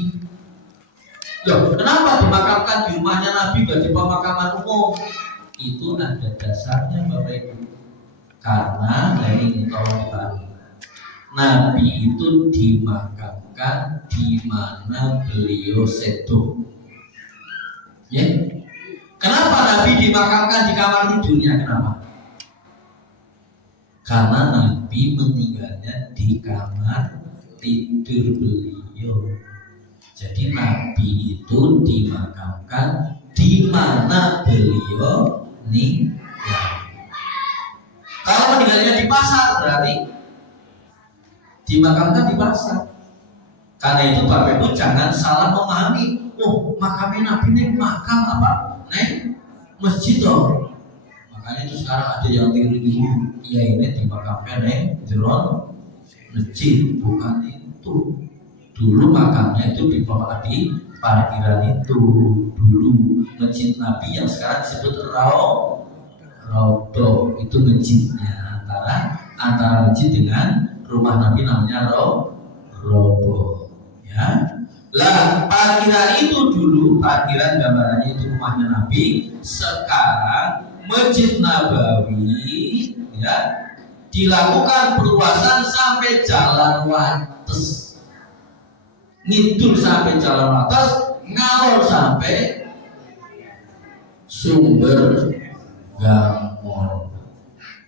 Loh, kenapa dimakamkan di rumahnya Nabi gak di pemakaman umum? Itu ada dasarnya Bapak Ibu. Karena ini tolong dipahami. Nabi itu dimakamkan di mana beliau sedo. Ya. Kenapa Nabi dimakamkan di kamar tidurnya? Kenapa? Karena Nabi meninggalnya di kamar tidur beliau. Jadi Nabi itu dimakamkan di mana beliau meninggal. Kalau meninggalnya di pasar berarti dimakamkan di pasar. Karena itu Bapak Ibu jangan salah memahami. Oh, makamnya Nabi ini makam apa? Neng masjid toh. Makanya itu sekarang ada yang tiru-tiru. Ya ini dimakamkan neng jeron masjid, bukan itu. Dulu makamnya itu di parkiran itu. Dulu masjid Nabi yang sekarang disebut Raudhah itu masjidnya, antara masjid dengan rumah Nabi namanya Raudhah. Ya. Lah parkiran itu dulu, parkiran gambarannya itu rumahnya Nabi. Sekarang Masjid Nabawi ya dilakukan perluasan sampai Jalan Wates, ngidul sampai Jalan Wates, ngalor sampai Sumber Gamon.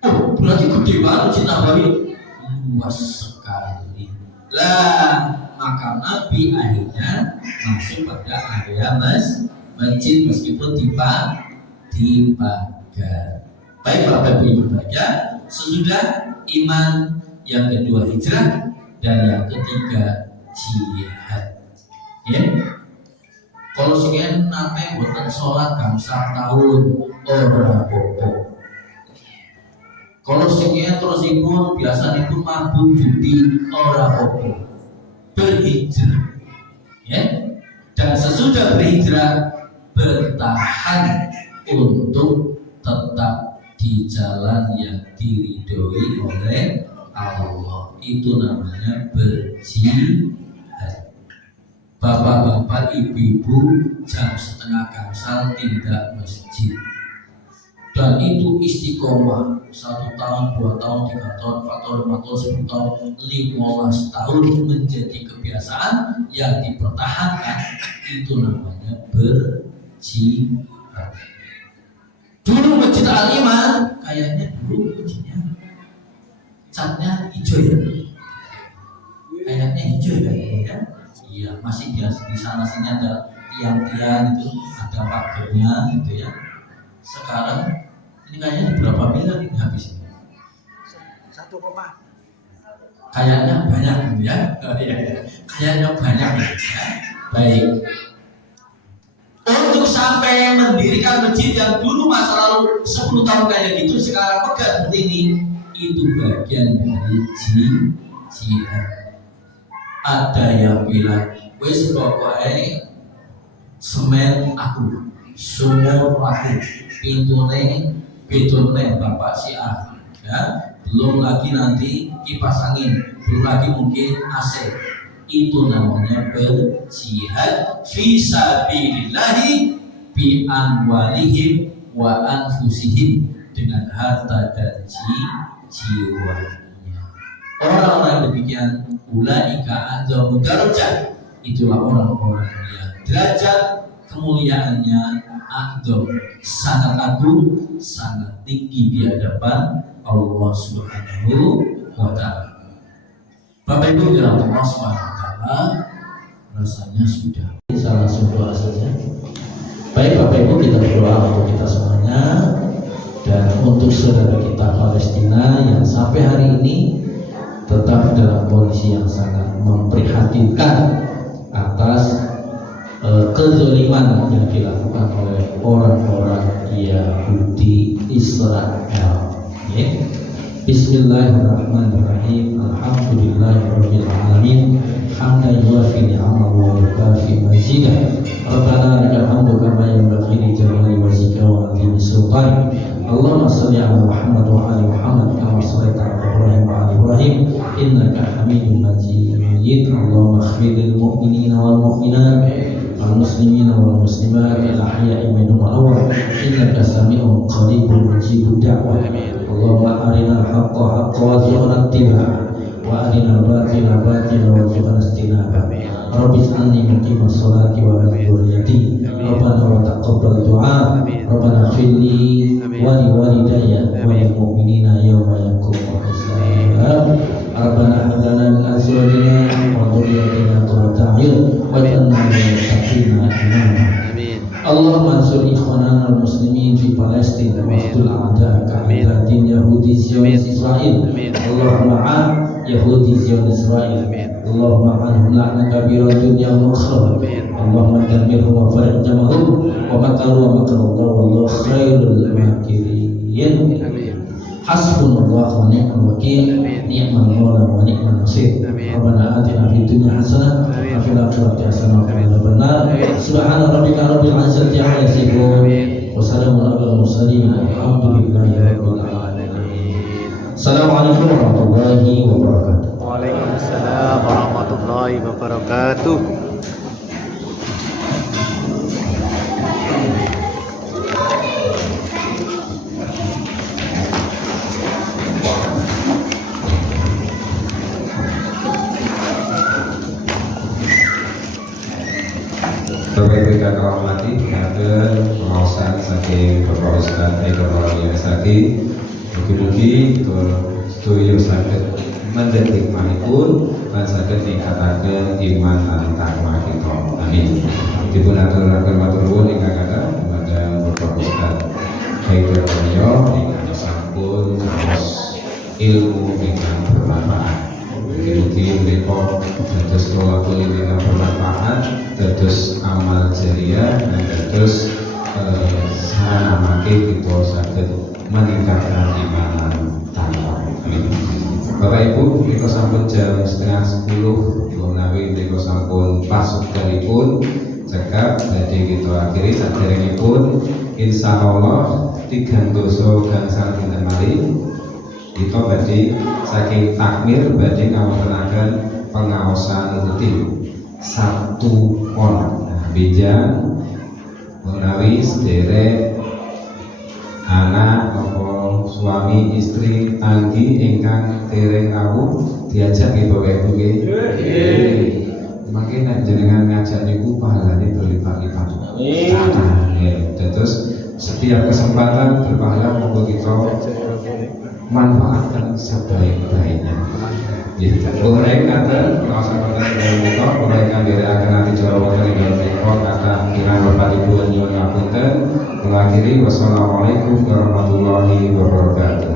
Oh, berarti gede banget Masjid Nabawi, luas sekali. Lah, maka Nabi akhirnya masuk pada area masjid meskipun dipagar. Baik Bapak Ibu baca, sesudah iman, yang kedua hijrah, dan yang ketiga jihad. Ya. Kalau sekian nate buatan sholat gangsal tahun ora apa-apa. Kalau sekian terus ibu biasa itu mabuk judi ora apa-apa. Berhijrah, ya. Dan sesudah berhijrah bertahan untuk tetap di jalan yang diridhoi oleh Allah. Itu namanya berjihad. Bapak-bapak, ibu-ibu jam setengah gangsal tindak masjid. Dan itu istiqomah 1 tahun, 2 tahun, 3 tahun, 4 tahun, 5 tahun, 10 tahun, 15 tahun menjadi kebiasaan yang dipertahankan. Itu namanya berjihad. Dulu Masjid Al-Iman kayaknya dulu masjidnya catnya hijau ya. Kayaknya hijau ya. Iya, masih di sana sini ada tiang-tiang itu, ada pagernya gitu ya. Sekarang ini kayaknya berapa miliar ini habisnya? 1, kayaknya banyak ya. Kayaknya banyak ya. Baik. Untuk sampai mendirikan masjid yang dulu masa lalu 10 tahun kayak gitu, sekarang megah seperti ini, itu bagian dari jihad. Ada yang bilang, wes pokoknya semen aku, sumur aku, pintune betone bapak si A, ya. Belum lagi nanti kipas angin, belum lagi mungkin AC. Itu namanya berjihad fisabilillahi bi amwalihim wa anfusihim, dengan harta dan jiwanya. Orang-orang demikian ulaika a'dzamu darajat, itulah orang-orang yang derajat kemuliaannya a'dzam, sangat agung, sangat tinggi di hadapan Allah Subhanahu wa taala. Bapak Ibu dirahmati Allah Subhanahu wa taala, rasanya sudah salah berdoa saja. Baik Bapak Ibu, kita berdoa untuk kita semuanya dan untuk saudara kita Palestina yang sampai hari ini tetap dalam kondisi yang sangat memprihatinkan atas kezaliman yang dilakukan oleh orang-orang Yahudi Israel. Ya. Bismillahirrahmanirrahim. Alhamdulillahirabbil alamin. Hamdan yuwafi ni'amahu wa yukafi mazidah. Rabbana lakal hamdu kama yanbaghi li jalali wajhika wa 'azimi sultanik. Allahumma shalli 'ala Muhammad wa 'ali Muhammad kama shallaita 'ala Ibrahim wa 'ali Ibrahim innaka Hamidum Majid. Allahumma ighfir lil mu'minina wal mu'minat wal muslimina wal muslimat al ahya'i minhum wal amwat innaka sami'un qaribun mujibud da'wah. Allahumma arinal haqqa haqqan warzuqna ittiba'ah wa arinal batila batilan warzuqna ijtinabah. Rabbi ij'alni muqimas sholati wa min dhurriyyati. Rabbana wa taqabbal du'a. Rabbana ighfir li wa li walidayya wa lil mu'minina yawma yaqumul hisab. Rabbana hab lana min azwajina wa dhurriyyatina qurrata a'yun waj'alna lil muttaqina imama. Allahumma ansur ikhwanana al-muslimin fi Palestina wa khudul a'da'aka a'da' din Yahudi Zionis Israel. Allahumma an Yahudi Zionis Israel. Allahumma anhum la'na kabira dunya wa akhirah. Allahumma damirhum wa farid jamahum wa makaru wa makarullah wallahu khairul makirin. Hasbunallah wa ni'mal wakil. Ni'mal maula wa ni'mal nasir. Rabbana atina fid dunya hasanah wa fil akhirati hasanah wa qina adzabannar. Subhana rabbika rabbil izzati 'amma yasifun wa salamun 'alal mursalin walhamdulillahi rabbil alamin. Assalamualaikum warahmatullahi wabarakatuh. Waalaikumsalam warahmatullahi wabarakatuh. Bapak Ibu kang hormati, ngaten pengawasan saking Bapak Ustaz Ekonomi Saki. Mugi-mugi sedaya saged mendetik manipun lan saged ningkataken iman lan takwa kita. Amin. Dipun aturaken matur nuwun ingkang kathah dumateng Bapak Ustaz Ekonomi ingkang sampun maos ilmu ingkang bermanfaat. Mugi-mugi menika dados kawula ingkang bermanfaat, dados amal jariah dan dados saramake kita saged meningkatkan iman lan takwa. Amin. Bapak Ibu, menika sampun jam 9:30 menawi menika sampun pas wektalipun cekap badhe kita akhiri saderengipun insyaallah tigang dosa gangsal dinten malih kita badhe saking takmir badhe ngawontenaken pengaosan rutin satu pon. Nah, bijang menawi sederek anak apa suami istri tanggi ingkang dereng rawuh diajak nggih Bapak Ibu nggih. Makin nek jenengan ngajak niku pahalane berlipat-lipat. Amin. Terus setiap kesempatan berpahala monggo kita manfaatkan sebaik-baiknya. Mulai kata pengawasan konten dari kita, mulai kandiri akan nanti jauh dari kita kata kiraan Bapak Ibu nyuwun ngapunten. Mengakhiri wassalamualaikum warahmatullahi wabarakatuh.